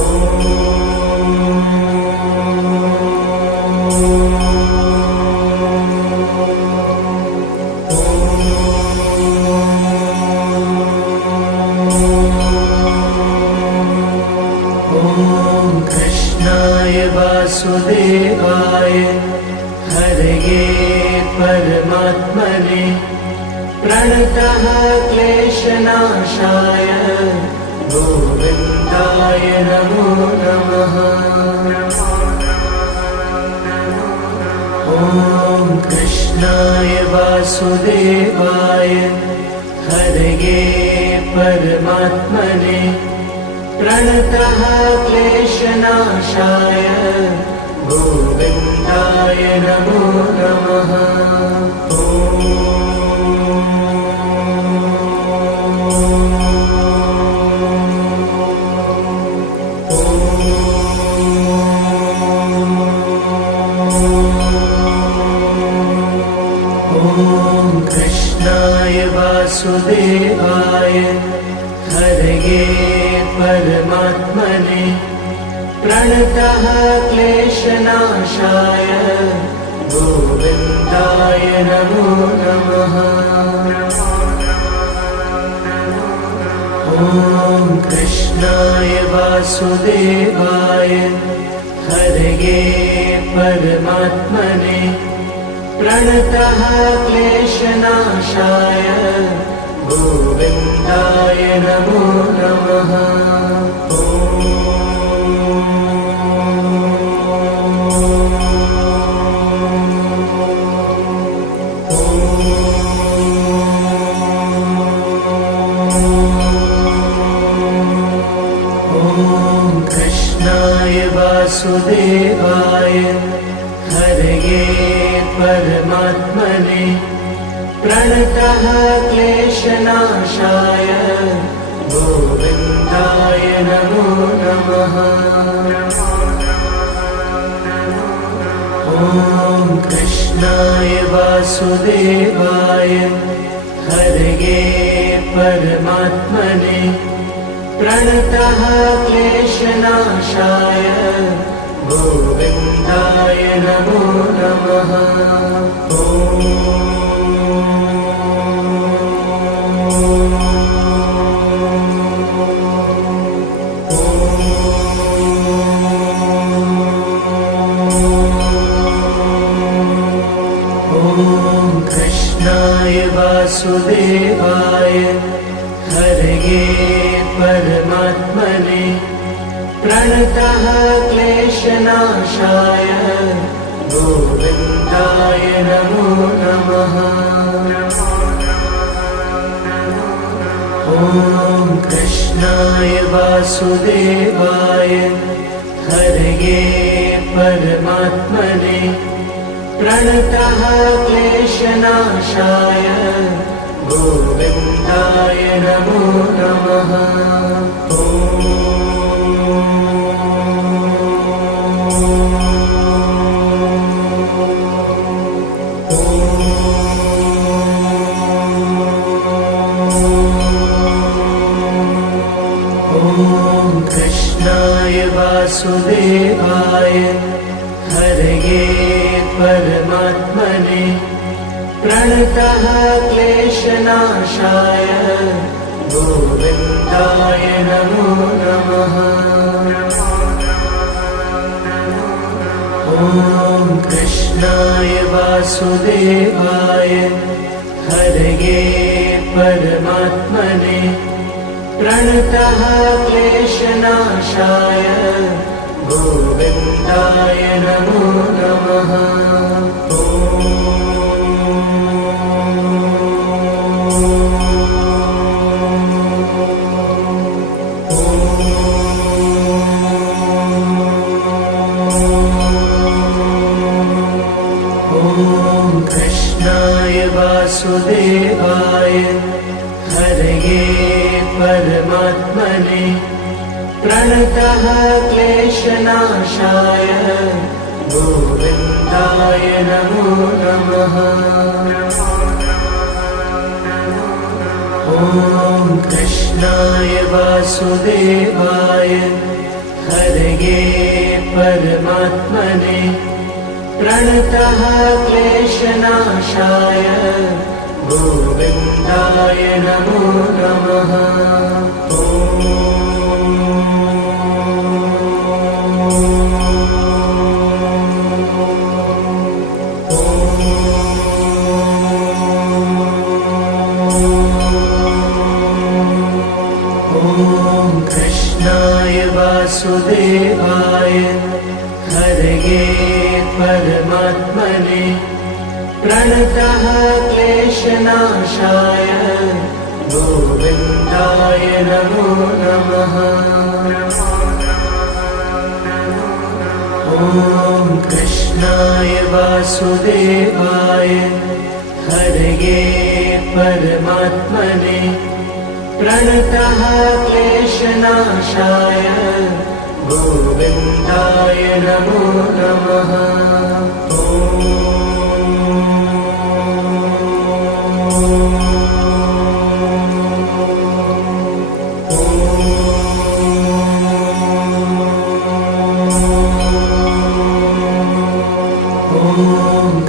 वासुदेवाय हरये परमात्मने प्रणतः क्लेशनाशाय गोविन्दाय नमो नमः। ॐ कृष्णाय वासुदेवाय हरये परमात्मने प्रणतः क्लेशनाशाय गोविन्दाय नमो नमः। ॐ कृष्णाय वासुदेवाय हरये परमात्मने प्रणतः क्लेशनाशाय गोविन्दाय नमो नमः। ॐ कृष्णाय वासुदेवाय हरये परमात्मने प्रणतः क्लेशनाशाय गोविन्दाय नमो नमः। ॐ कृष्णाय वासुदेवाय हरये परमात्मने प्रणतः क्लेशनाशाय गोविन्दाय नमो नमः। ॐ कृष्णाय वासुदेवाय हरये परमात्मने प्रणतः क्लेशनाशाय गोविन्दाय नमो नमः। ॐ कृष्णाय वासुदेवाय हरये परमात्मने प्रणतः क्लेशनाशाय गोविन्दाय नमो नमः। ॐ कृष्णाय वासुदेवाय हरये परमात्मने प्रणतः क्लेशनाशाय गोविन्दाय नमो नमः। ॐ कृष्णाय वासुदेवाय हरये परमात्मने प्रणतः क्लेशनाशाय गोविन्दाय नमो नमः। ॐ कृष्णाय वासुदेवाय हरये परमात्मने प्रणतः क्लेशनाशाय गोविन्दाय नमो नमः। ॐ कृष्णाय वासुदेवाय हरये परमात्मने प्रणतः क्लेशनाशाय गोविन्दाय नमो नमः। ॐ कृष्णाय वासुदेवाय हरये परमात्मने प्रणतः क्लेशनाशाय गोविन्दाय नमो नमः। ॐ कृष्णाय वासुदेवाय हरये परमात्मने प्रणतः क्लेशनाशाय गोविन्दाय नमो नमः। ॐ कृष्णाय वासुदेवाय हरये परमात्मने प्रणतः क्लेशनाशाय गोविन्दाय नमो नमः।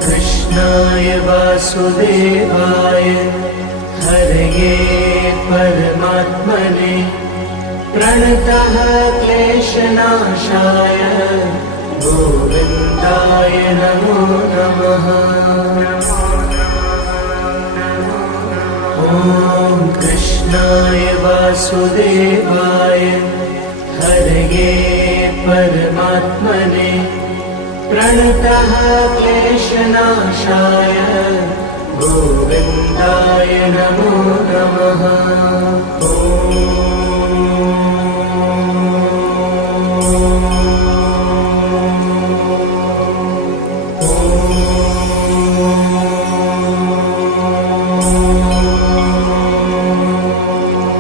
कृष्णाय वासुदेवाय हरये परमात्मने प्रणतः क्लेशनाशाय गोविन्दाय नमो नमः। ॐ कृष्णाय वासुदेवाय हरये परमात्मने प्रणतः क्लेशनाशाय गोविन्दाय नमो नमः।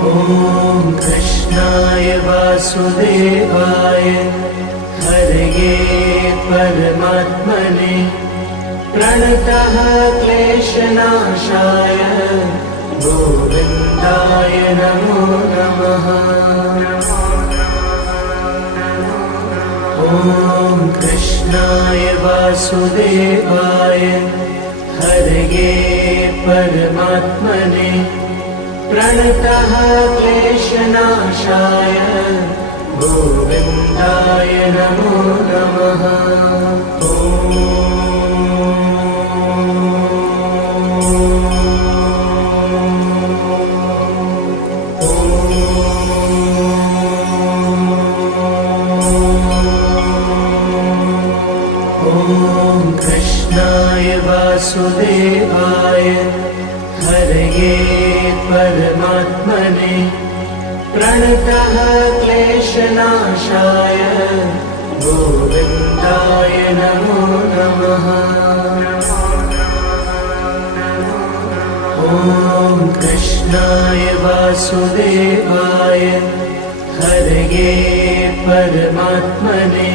ॐ कृष्णाय वासुदेवाय हरये परमात्मने प्रणतः क्लेशनाशाय गोविन्दाय नमो नमः। ॐ कृष्णाय वासुदेवाय हरये परमात्मने प्रणतः क्लेशनाशाय गोविन्दाय नमो नमः। ॐ कृष्णाय वासुदेवाय हरये परमात्मने प्रणतः क्लेशनाशाय गोविन्दाय नमो नमः। ॐ कृष्णाय वासुदेवाय हरये परमात्मने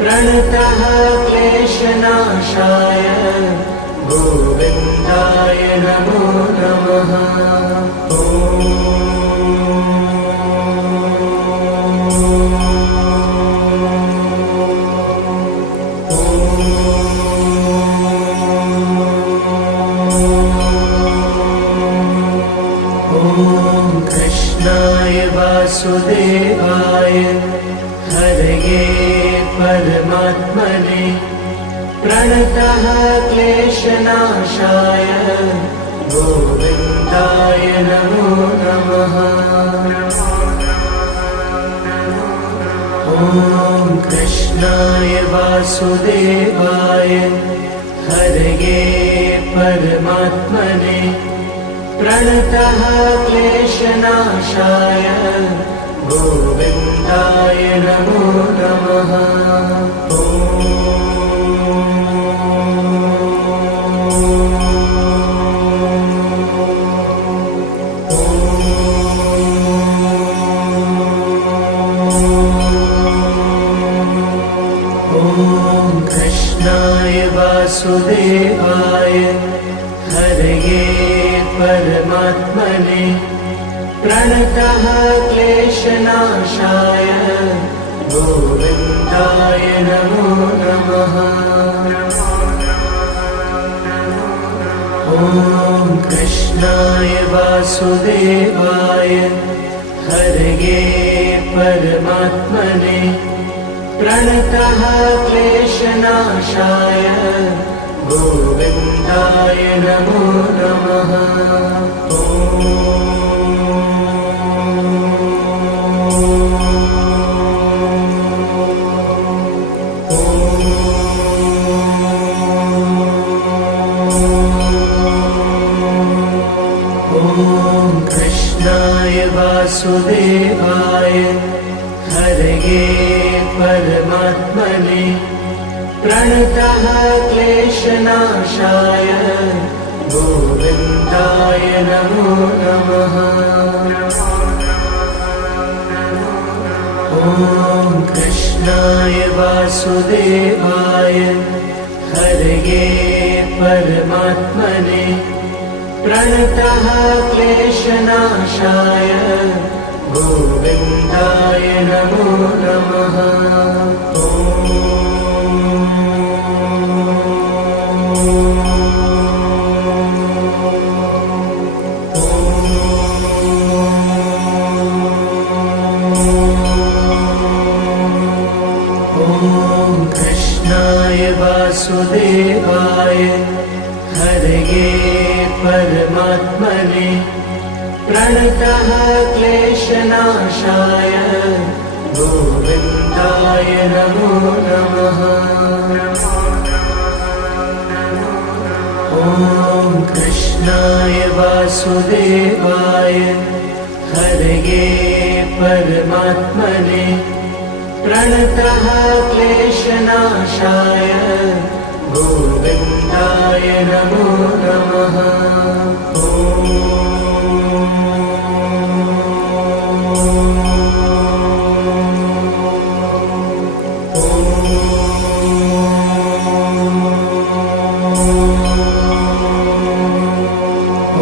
प्रणतः क्लेशनाशाय गोविन्दाय नमो नमः। कृष्णाय वासुदेवाय हरये परमात्मने प्रणतः क्लेशनाशाय गोविन्दाय नमो नमः। ॐ कृष्णाय वासुदेवाय हरये परमात्मने प्रणतः क्लेशनाशाय गोविन्दाय नमो नमः। ॐ कृष्णाय वासुदेवाय हरये परमात्मने प्रणतः क्लेशनाशाय गोविन्दाय नमो नमः। ॐ कृष्णाय वासुदेवाय हरये परमात्मने प्रणतः क्लेशनाशाय गोविन्दाय नमो नमः। ॐ हरये परमात्मने प्रणतः क्लेशनाशाय गोविन्दाय नमो नमः। ॐ कृष्णाय वासुदेवाय हरये परमात्मने प्रणतः क्लेशनाशाय गोविन्दाय नमो नमः। वासुदेवाय हरये परमात्मने प्रणतः क्लेशनाशाय गोविन्दाय नमो नमः। ॐ कृष्णाय वासुदेवाय हरये परमात्मने प्रणतः क्लेशनाशाय गोविन्दाय नमो नमः।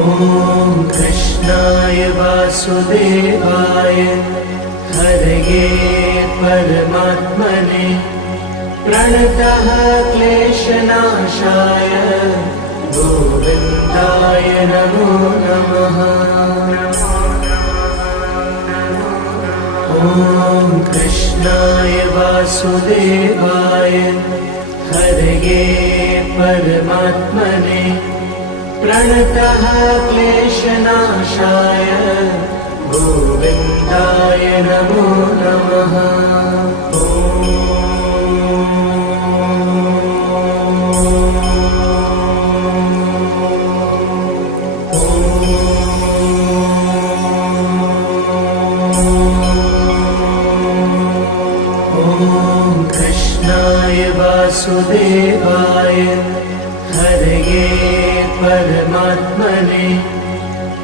ॐ कृष्णाय वासुदेवाय हरये परमात्मने प्रणतः क्लेशनाशाय गोविन्दाय नमो नमः। ॐ कृष्णाय वासुदेवाय हरये परमात्मने प्रणतः क्लेशनाशाय गोविन्दाय नमो नमः। वासुदेवाय हरये परमात्मने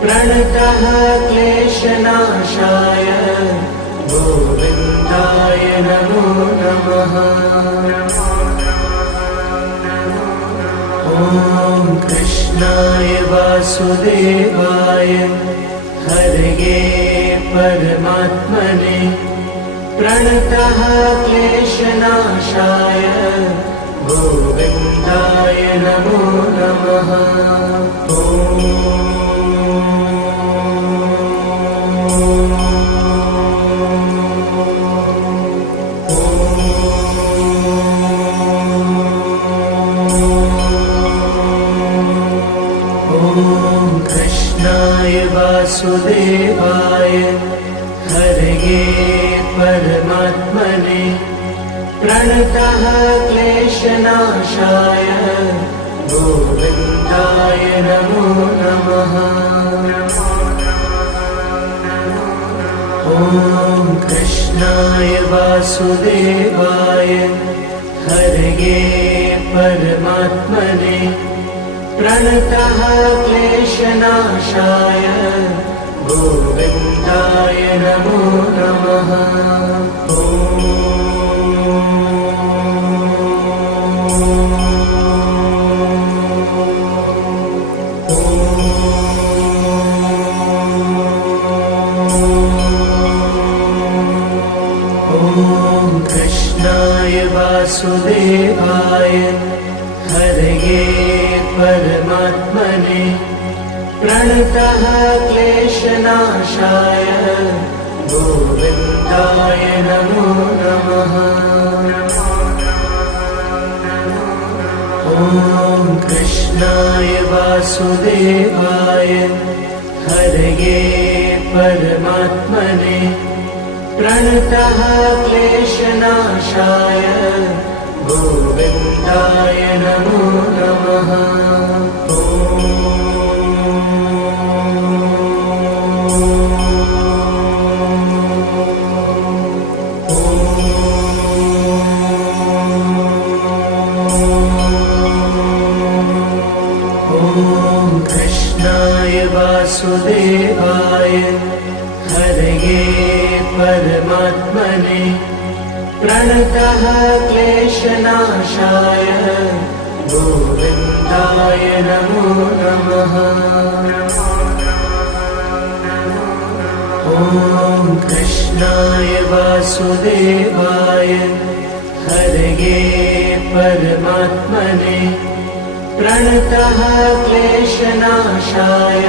प्रणतः क्लेशनाशाय गोविन्दाय नमो नमः। ॐ कृष्णाय वासुदेवाय हरये परमात्मने प्रणतः क्लेशनाशाय गोविन्दाय नमो नमः। ॐ कृष्णाय वासुदेवाय हरये परमात्मने प्रणतः क्लेशनाशाय गोविन्दाय नमो नमः। ॐ कृष्णाय वासुदेवाय हरये परमात्मने प्रणतः क्लेशनाशाय गोविन्दाय नमो नमः। कृष्णाय वासुदेवाय हरये परमात्मने प्रणतः क्लेशनाशाय गोविन्दाय नमो नमः। ॐ कृष्णाय वासुदेवाय हरये परमात्मने प्रणतः क्लेशनाशाय गोविन्दाय नमो नमः। ॐ प्रणतः क्लेशनाशाय गोविन्दाय नमो नमः। ॐ कृष्णाय वासुदेवाय हरये परमात्मने प्रणतः क्लेशनाशाय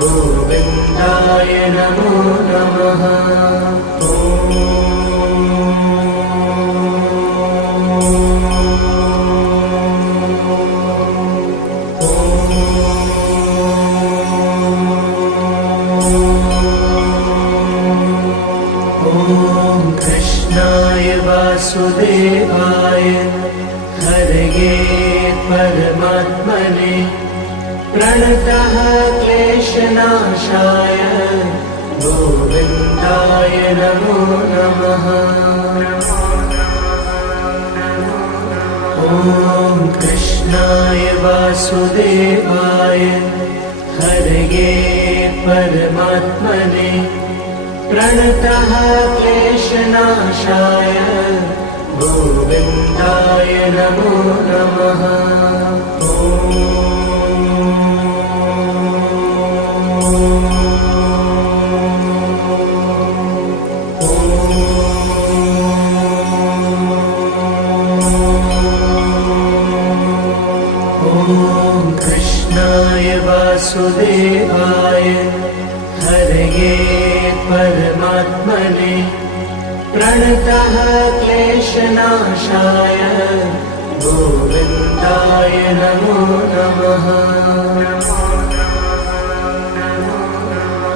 गोविन्दाय नमो नमः। वासुदेवाय हरये परमात्मने प्रणतः क्लेशनाशाय गोविन्दाय नमो नमः। ॐ कृष्णाय वासुदेवाय हरये परमात्मने प्रणतः क्लेशनाशाय गोविन्दाय नमो नमः। ॐ कृष्णाय वासुदेवाय हरये परमात्मने प्रणतः क्लेशनाशाय गोविन्दाय नमो नमः।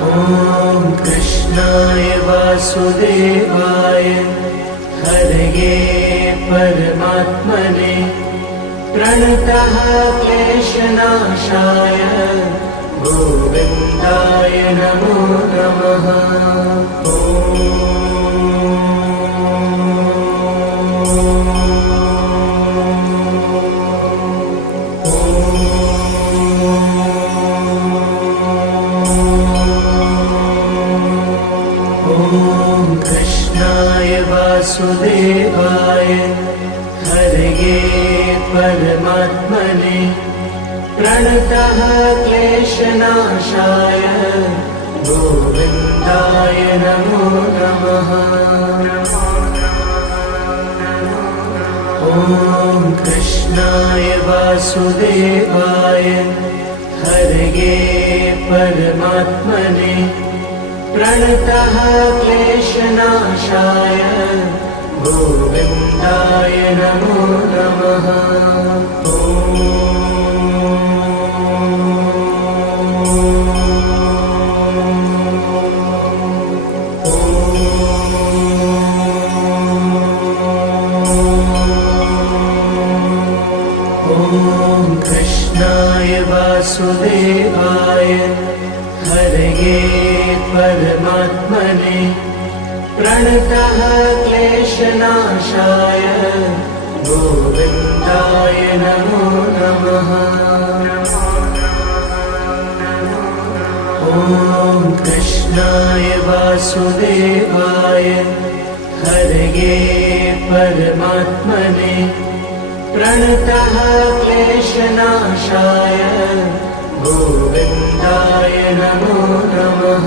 ॐ कृष्णाय वासुदेवाय हरये परमात्मने प्रणतः क्लेशनाशाय गोविन्दाय नमो नमः। ॐ कृष्णाय वासुदेवाय हरये परमात्मने प्रणतः क्लेशनाशाय गोविन्दाय नमो नमः। ॐ कृष्णाय वासुदेवाय हरये परमात्मने प्रणतः क्लेशनाशाय गोविन्दाय नमो नमः। ॐ कृष्णाय वासुदेवाय हरये परमात्मने प्रणतः क्लेशनाशाय गोविन्दाय नमो नमः। ॐ कृष्णाय वासुदेवाय हरये परमात्मने प्रणतः क्लेशनाशाय गोविन्दाय नमो नमः।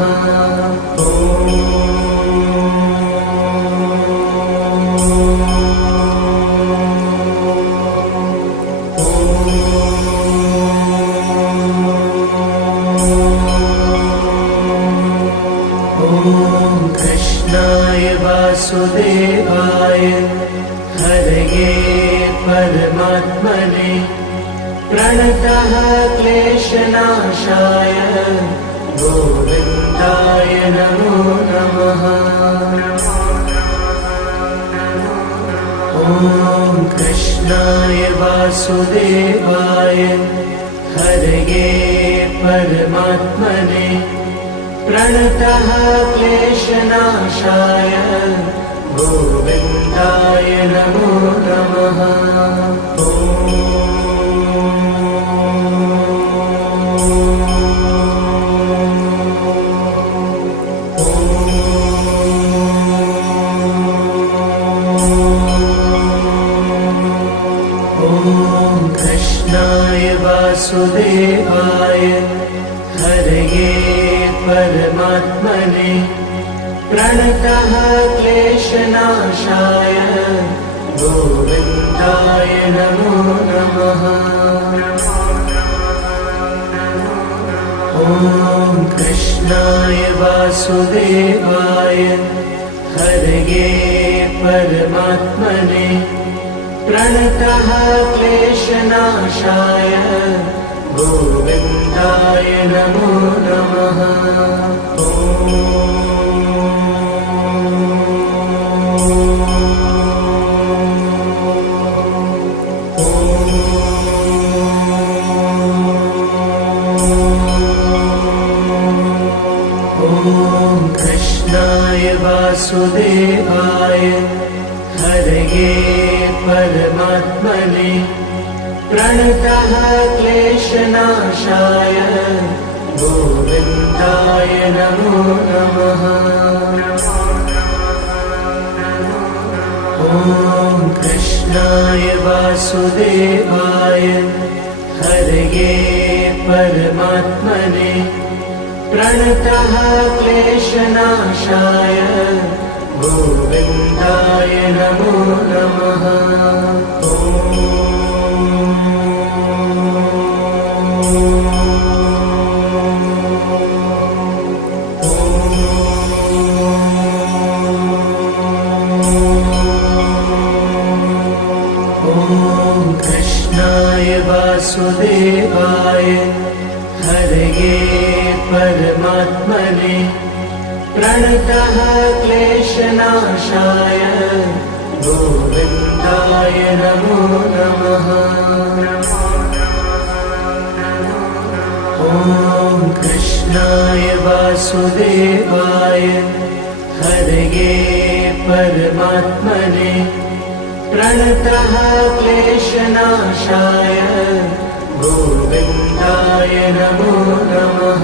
ॐ कृष्णाय वासुदेवाय हरये परमात्मने प्रणतः क्लेशनाशाय गोविन्दाय नमो नमः। ॐ कृष्णाय वासुदेवाय हरये परमात्मने प्रणतः क्लेशनाशाय गोविन्दाय नमो नमः। ॐ वासुदेवाय हरये परमात्मने प्रणतः क्लेशनाशाय गोविन्दाय नमो नमः। ॐ कृष्णाय वासुदेवाय हरये परमात्मने प्रणतः क्लेशनाशाय गोविन्दाय नमो नमः। कृष्णाय वासुदेवाय हरये परमात्मने प्रणतः क्लेशनाशाय गोविन्दाय नमो नमः। ॐ कृष्णाय वासुदेवाय हरये परमात्मने प्रणतः क्लेशनाशाय गोविन्दाय नमो नमः। कृष्णाय वासुदेवाय हरये परमात्मने प्रणतः क्लेशनाशाय गोविन्दाय नमो नमः। ॐ कृष्णाय वासुदेवाय हरये परमात्मने प्रणतः क्लेशनाशाय गोविन्दाय नमो नमः।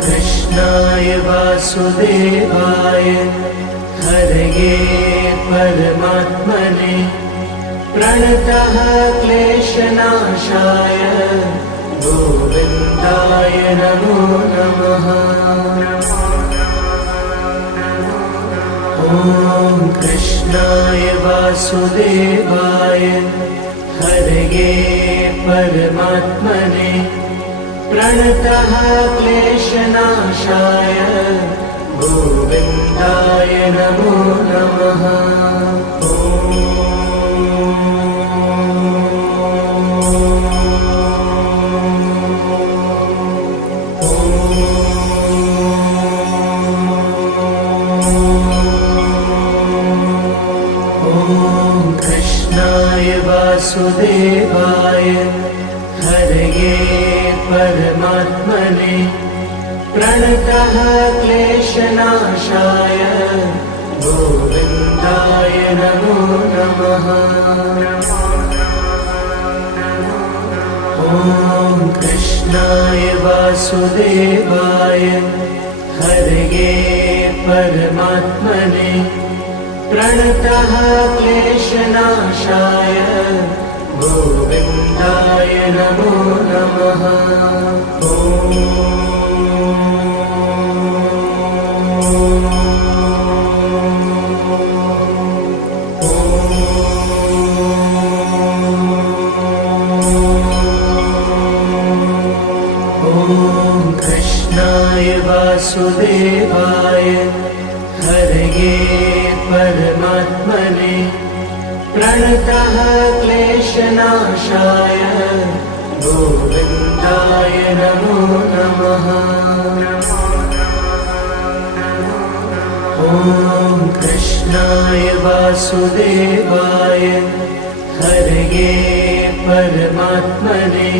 कृष्णाय वासुदेवाय हरये परमात्मने प्रणतः क्लेशनाशाय गोविन्दाय नमो नमः। ॐ कृष्णाय वासुदेवाय हरये परमात्मने प्रणतः क्लेशनाशाय गोविन्दाय नमो नमः। कृष्णाय वासुदेवाय हरये परमात्मने प्रणतः क्लेशनाशाय गोविन्दाय नमो नमः। ॐ कृष्णाय वासुदेवाय हरये परमात्मने प्रणतः क्लेशनाशाय गोविन्दाय नमो नमः। कृष्णाय वासुदेवाय हरये परमात्मने प्रणतः क्लेशनाशाय गोविन्दाय नमो नमः। ॐ कृष्णाय वासुदेवाय हरये परमात्मने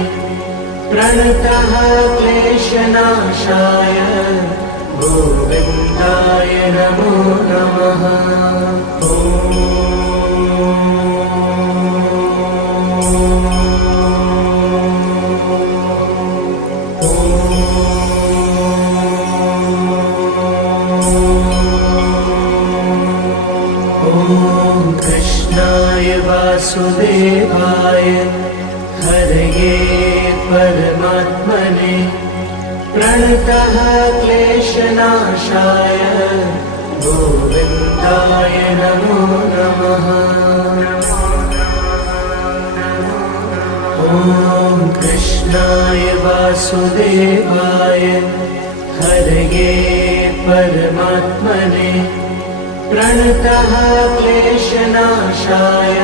प्रणतः क्लेशनाशाय गोविन्दाय नमो नमः। कृष्णाय वासुदेवाय हरये परमात्मने प्रणतः क्लेशनाशाय गोविन्दाय नमो नमः। ॐ कृष्णाय वासुदेवाय हरये परमात्मने प्रणतः क्लेशनाशाय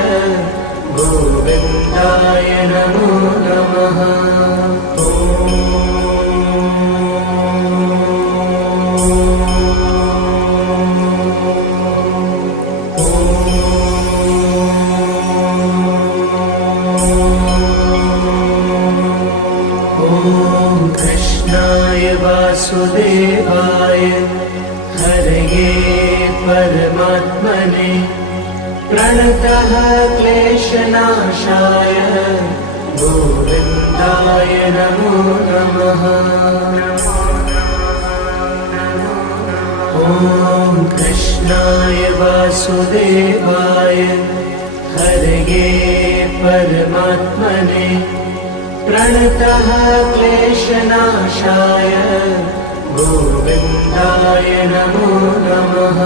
गोविन्दाय नमो नमः। कृष्णाय वासुदेवाय हरये परमात्मने प्रणतः क्लेशनाशाय गोविन्दाय नमो नमः। ॐ कृष्णाय वासुदेवाय हरये परमात्मने प्रणतः क्लेशनाशाय गोविन्दाय नमो नमः।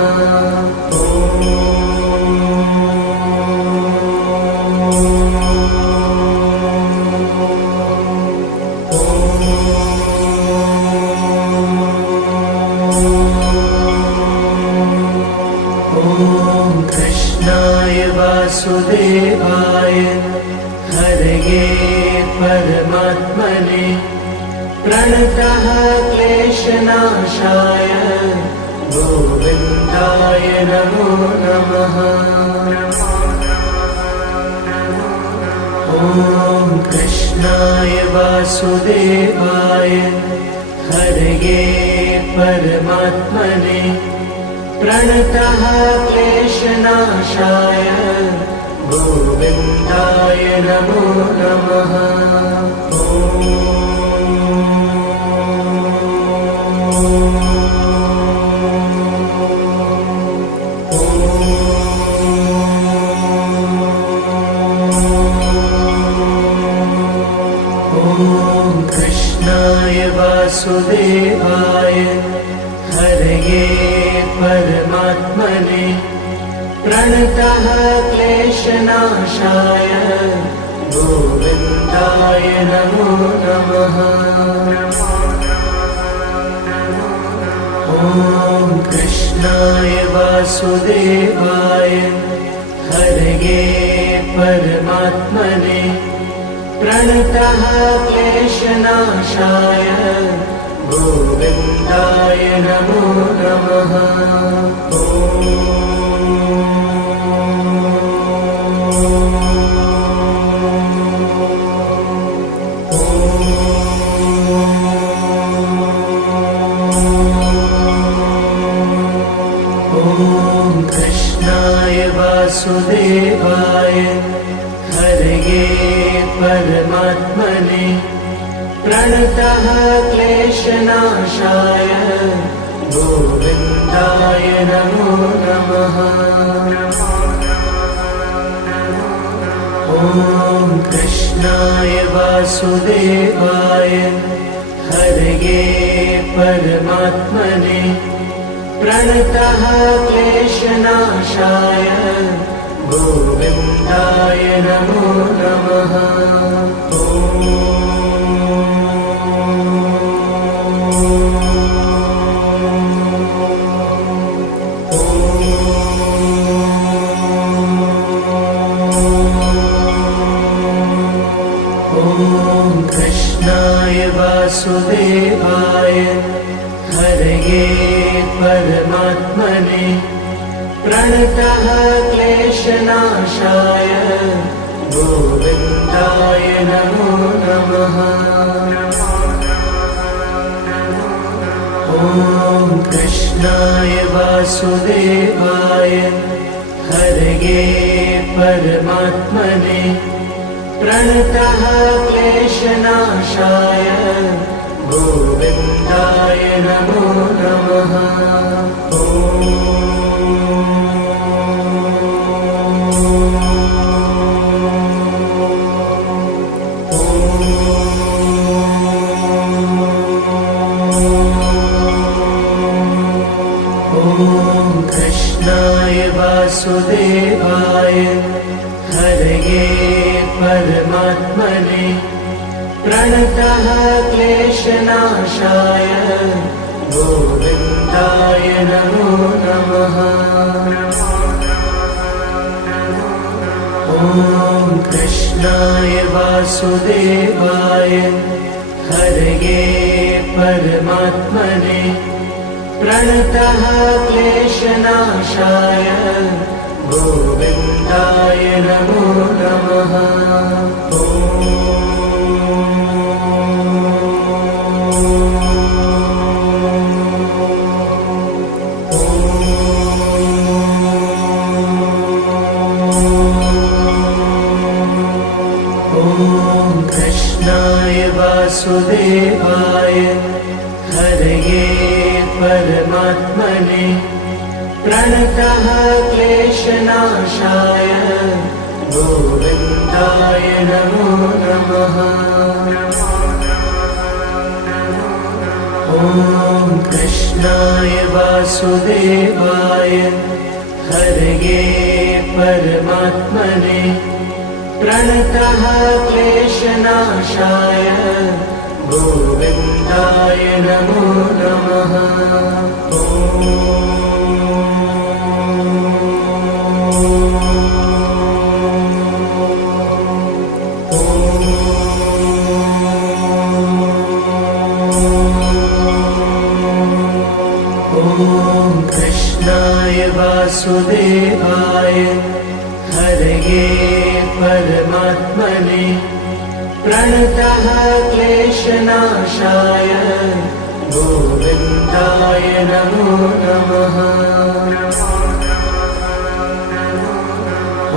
ॐ कृष्णाय वासुदेवाय हरये परमात्मने प्रणतः क्लेशनाशाय गोविन्दाय नमो नमः। ॐ कृष्णाय वासुदेवाय हरये परमात्मने प्रणतः क्लेशनाशाय गोविन्दाय नमो नमः। ॐ कृष्णाय वासुदेवाय हरये परमात्मने प्रणतः क्लेशनाशाय गोविन्दाय नमो नमः। ॐ कृष्णाय वासुदेवाय हरये परमात्मने प्रणतः क्लेशनाशाय गोविन्दाय नमो नमः। ॐ कृष्णाय वासुदेवाय हरये परमात्मने प्रणतः क्लेशनाशाय गोविन्दाय नमो नमः। ॐ कृष्णाय वासुदेवाय हरये परमात्मने प्रणतः क्लेशनाशाय गोविन्दाय नमो नमः। ॐ कृष्णाय वासुदेवाय हरये परमात्मने प्रणतः क्लेशनाशाय गोविन्दाय नमो नमः। ॐ कृष्णाय वासुदेवाय हरये परमात्मने प्रणतः क्लेशनाशाय गोविन्दाय नमो नमः। ॐ कृष्णाय वासुदेवाय हरये परमात्मने प्रणतः क्लेशनाशाय गोविन्दाय नमो नमः। ॐ कृष्णाय वासुदेवाय हरये परमात्मने प्रणतः क्लेशनाशाय गोविन्दाय नमो नमः। कृष्णाय वासुदेवाय हरये परमात्मने प्रणतः क्लेशनाशाय गोविन्दाय नमो नमः। ॐ कृष्णाय वासुदेवाय हरये परमात्मने प्रणतः क्लेशनाशाय गोविन्दाय नमो नमः। ॐ कृष्णाय वासुदेवाय हरये परमात्मने प्रणतः क्लेशनाशाय गोविन्दाय नमो नमः।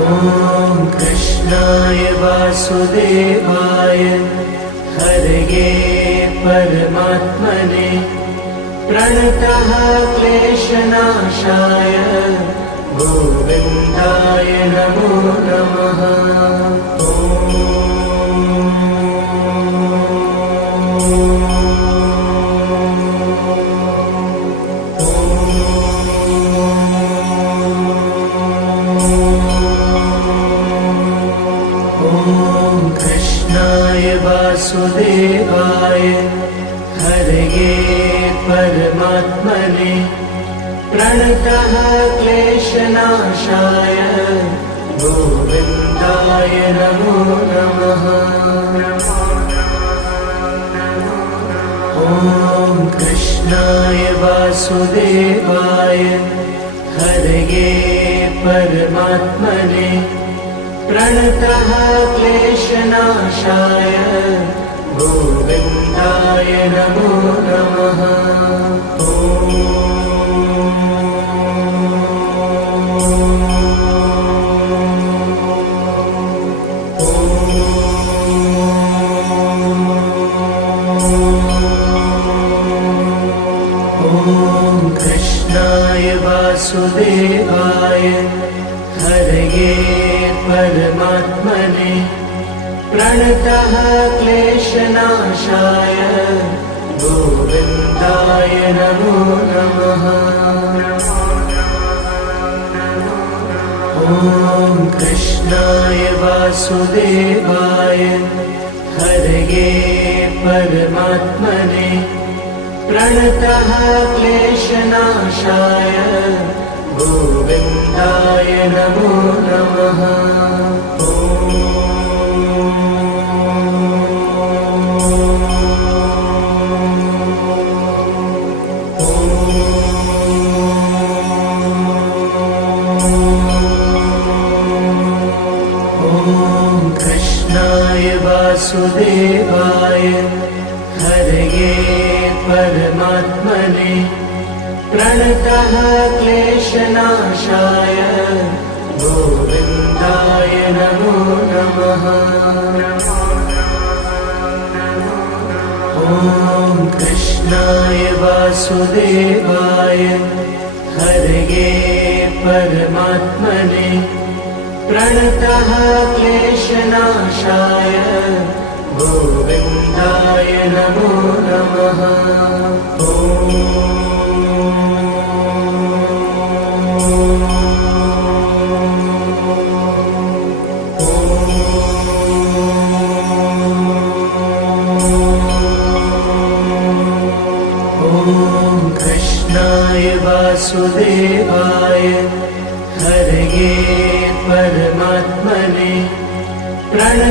ॐ कृष्णाय वासुदेवाय हरये परमात्मने प्रणतः क्लेशनाशाय गोविन्दाय नमो नमः। कृष्णाय वासुदेवाय हरये परमात्मने प्रणतः क्लेशनाशाय गोविन्दाय नमो नमः। ॐ कृष्णाय वासुदेवाय हरये परमात्मने प्रणतः क्लेशनाशाय गोविन्दाय नमो नमः। कृष्णाय वासुदेवाय हरये परमात्मने प्रणतः क्लेशनाशाय गोविन्दाय नमो नमः। ॐ कृष्णाय वासुदेवाय हरये परमात्मने प्रणतः क्लेशनाशाय गोविन्दाय नमो नमः। कृष्णाय वासुदेवाय हरये परमात्मने प्रणतः क्लेशनाशाय गोविन्दाय नमो नमः। ॐ कृष्णाय वासुदेवाय हरये परमात्मने प्रणतः क्लेशनाशाय गोविन्दाय नमो नमः। ॐ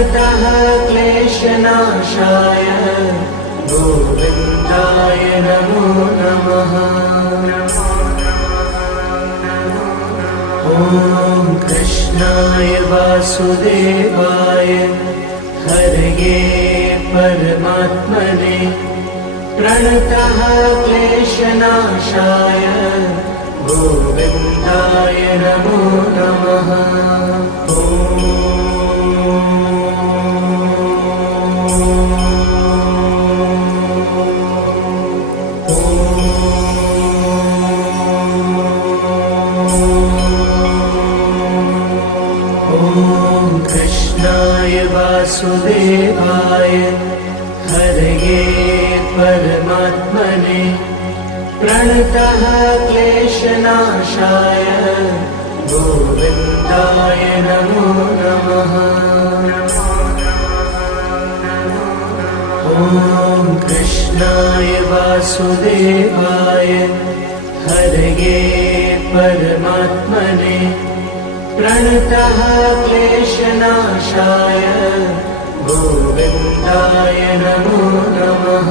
प्रणतः क्लेशनाशाय गोविन्दाय नमो नमः। ॐ कृष्णाय वासुदेवाय हरये परमात्मने प्रणतः क्लेशनाशाय गोविन्दाय नमो नमः। ॐ कृष्णाय वासुदेवाय हरये परमात्मने प्रणतः क्लेशनाशाय गोविन्दाय नमो नमः। ॐ कृष्णाय वासुदेवाय हरये परमात्मने प्रणतः क्लेशनाशाय गोविन्दाय नमो नमः।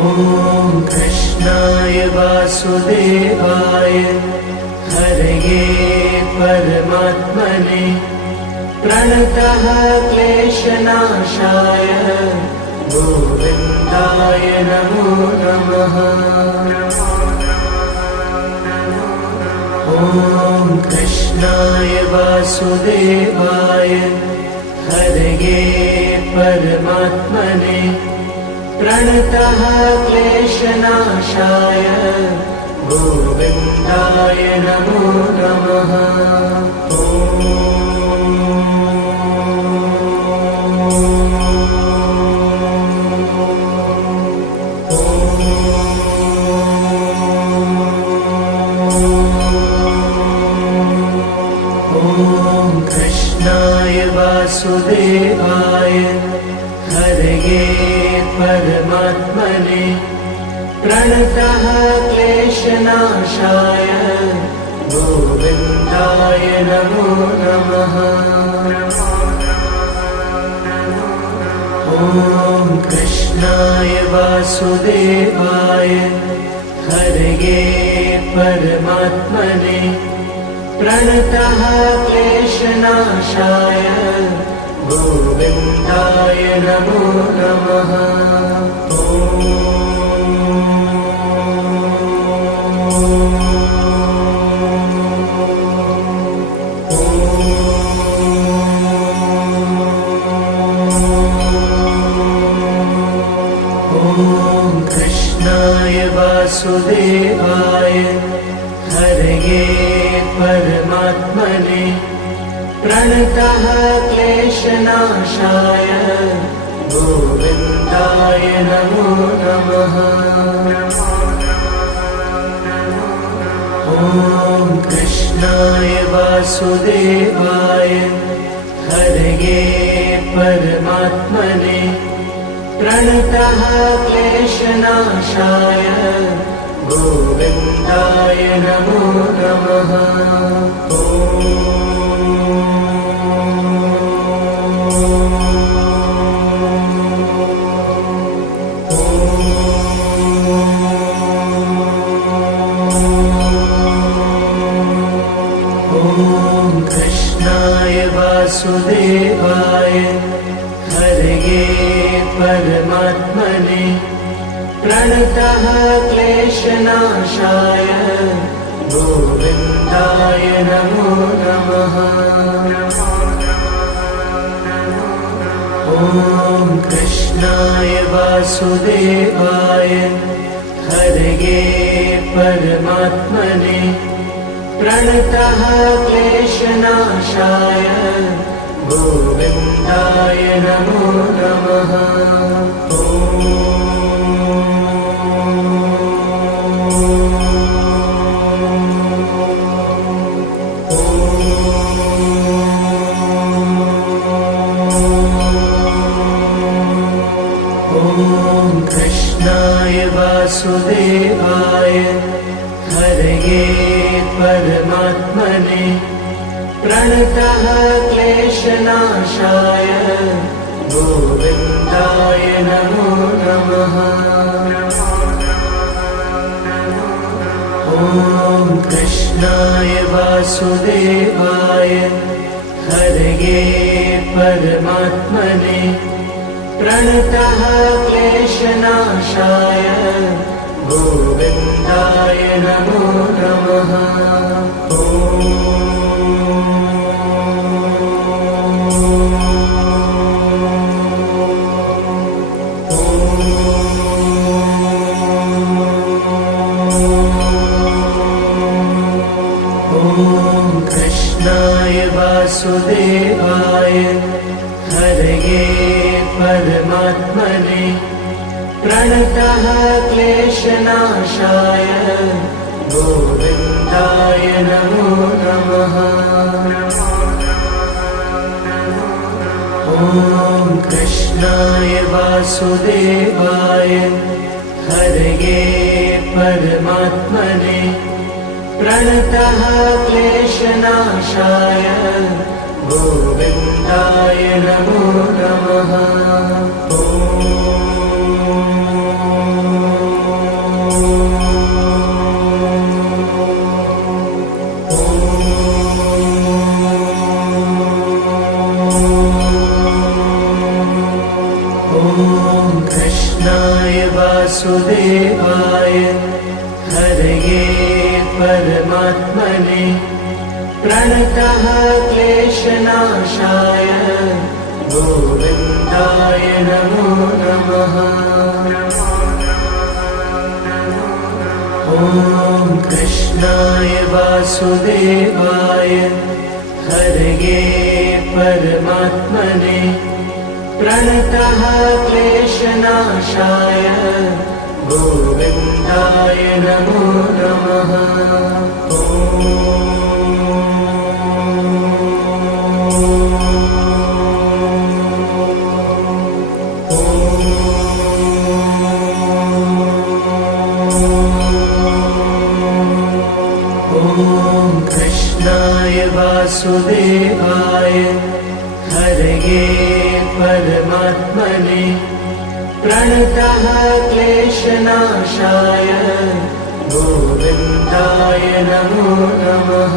ॐ कृष्णाय वासुदेवाय हरये परमात्मने प्रणतः क्लेशनाशाय गोविन्दाय नमो नमः। ॐ कृष्णाय वासुदेवाय हरये परमात्मने प्रणतः क्लेशनाशाय गोविन्दाय नमो नमः। ॐ कृष्णाय वासुदेवाय हरये परमात्मने प्रणतः क्लेशनाशाय गोविन्दाय नमो नमः। ॐ कृष्णाय वासुदेवाय हरये परमात्मने प्रणतः क्लेशनाशाय गोविन्दाय नमो नमः। ॐ कृष्णाय वासुदेवाय हरये परमात्मने प्रणतः क्लेशनाशाय गोविन्दाय नमो नमः। ॐ कृष्णाय वासुदेवाय हरये परमात्मने प्रणतः क्लेशनाशाय गोविन्दाय नमो नमः। ॐ कृष्णाय वासुदेवाय हरये परमात्मने प्रणतः क्लेशनाशाय गोविन्दाय नमो नमः। ॐ कृष्णाय वासुदेवाय हरये परमात्मने प्रणतः क्लेशनाशाय गोविन्दाय नमो नमः। ॐ वासुदेवाय हरये परमात्मने प्रणतः क्लेशनाशाय गोविन्दाय नमो नमः। ॐ कृष्णाय वासुदेवाय हरये परमात्मने प्रणतः क्लेशनाशाय गोविन्दाय नमो नमः। ॐ कृष्णाय वासुदेवाय हरये परमात्मने प्रणतः क्लेशनाशाय गोविन्दाय नमो नमः। ॐ कृष्णाय वासुदेवाय हरये परमात्मने प्रणतः क्लेशनाशाय गोविन्दाय नमो नमः। ॐ कृष्णाय वासुदेवाय हरये परमात्मने प्रणतः क्लेशनाशाय गोविन्दाय नमो नमः। ॐ कृष्णाय वासुदेवाय हरये परमात्मने प्रणतः क्लेशनाशाय गोविन्दाय नमो नमः। ॐ कृष्णाय वासुदेवाय हरये परमात्मने प्रणतः क्लेशनाशाय गोविन्दाय नमो नमः।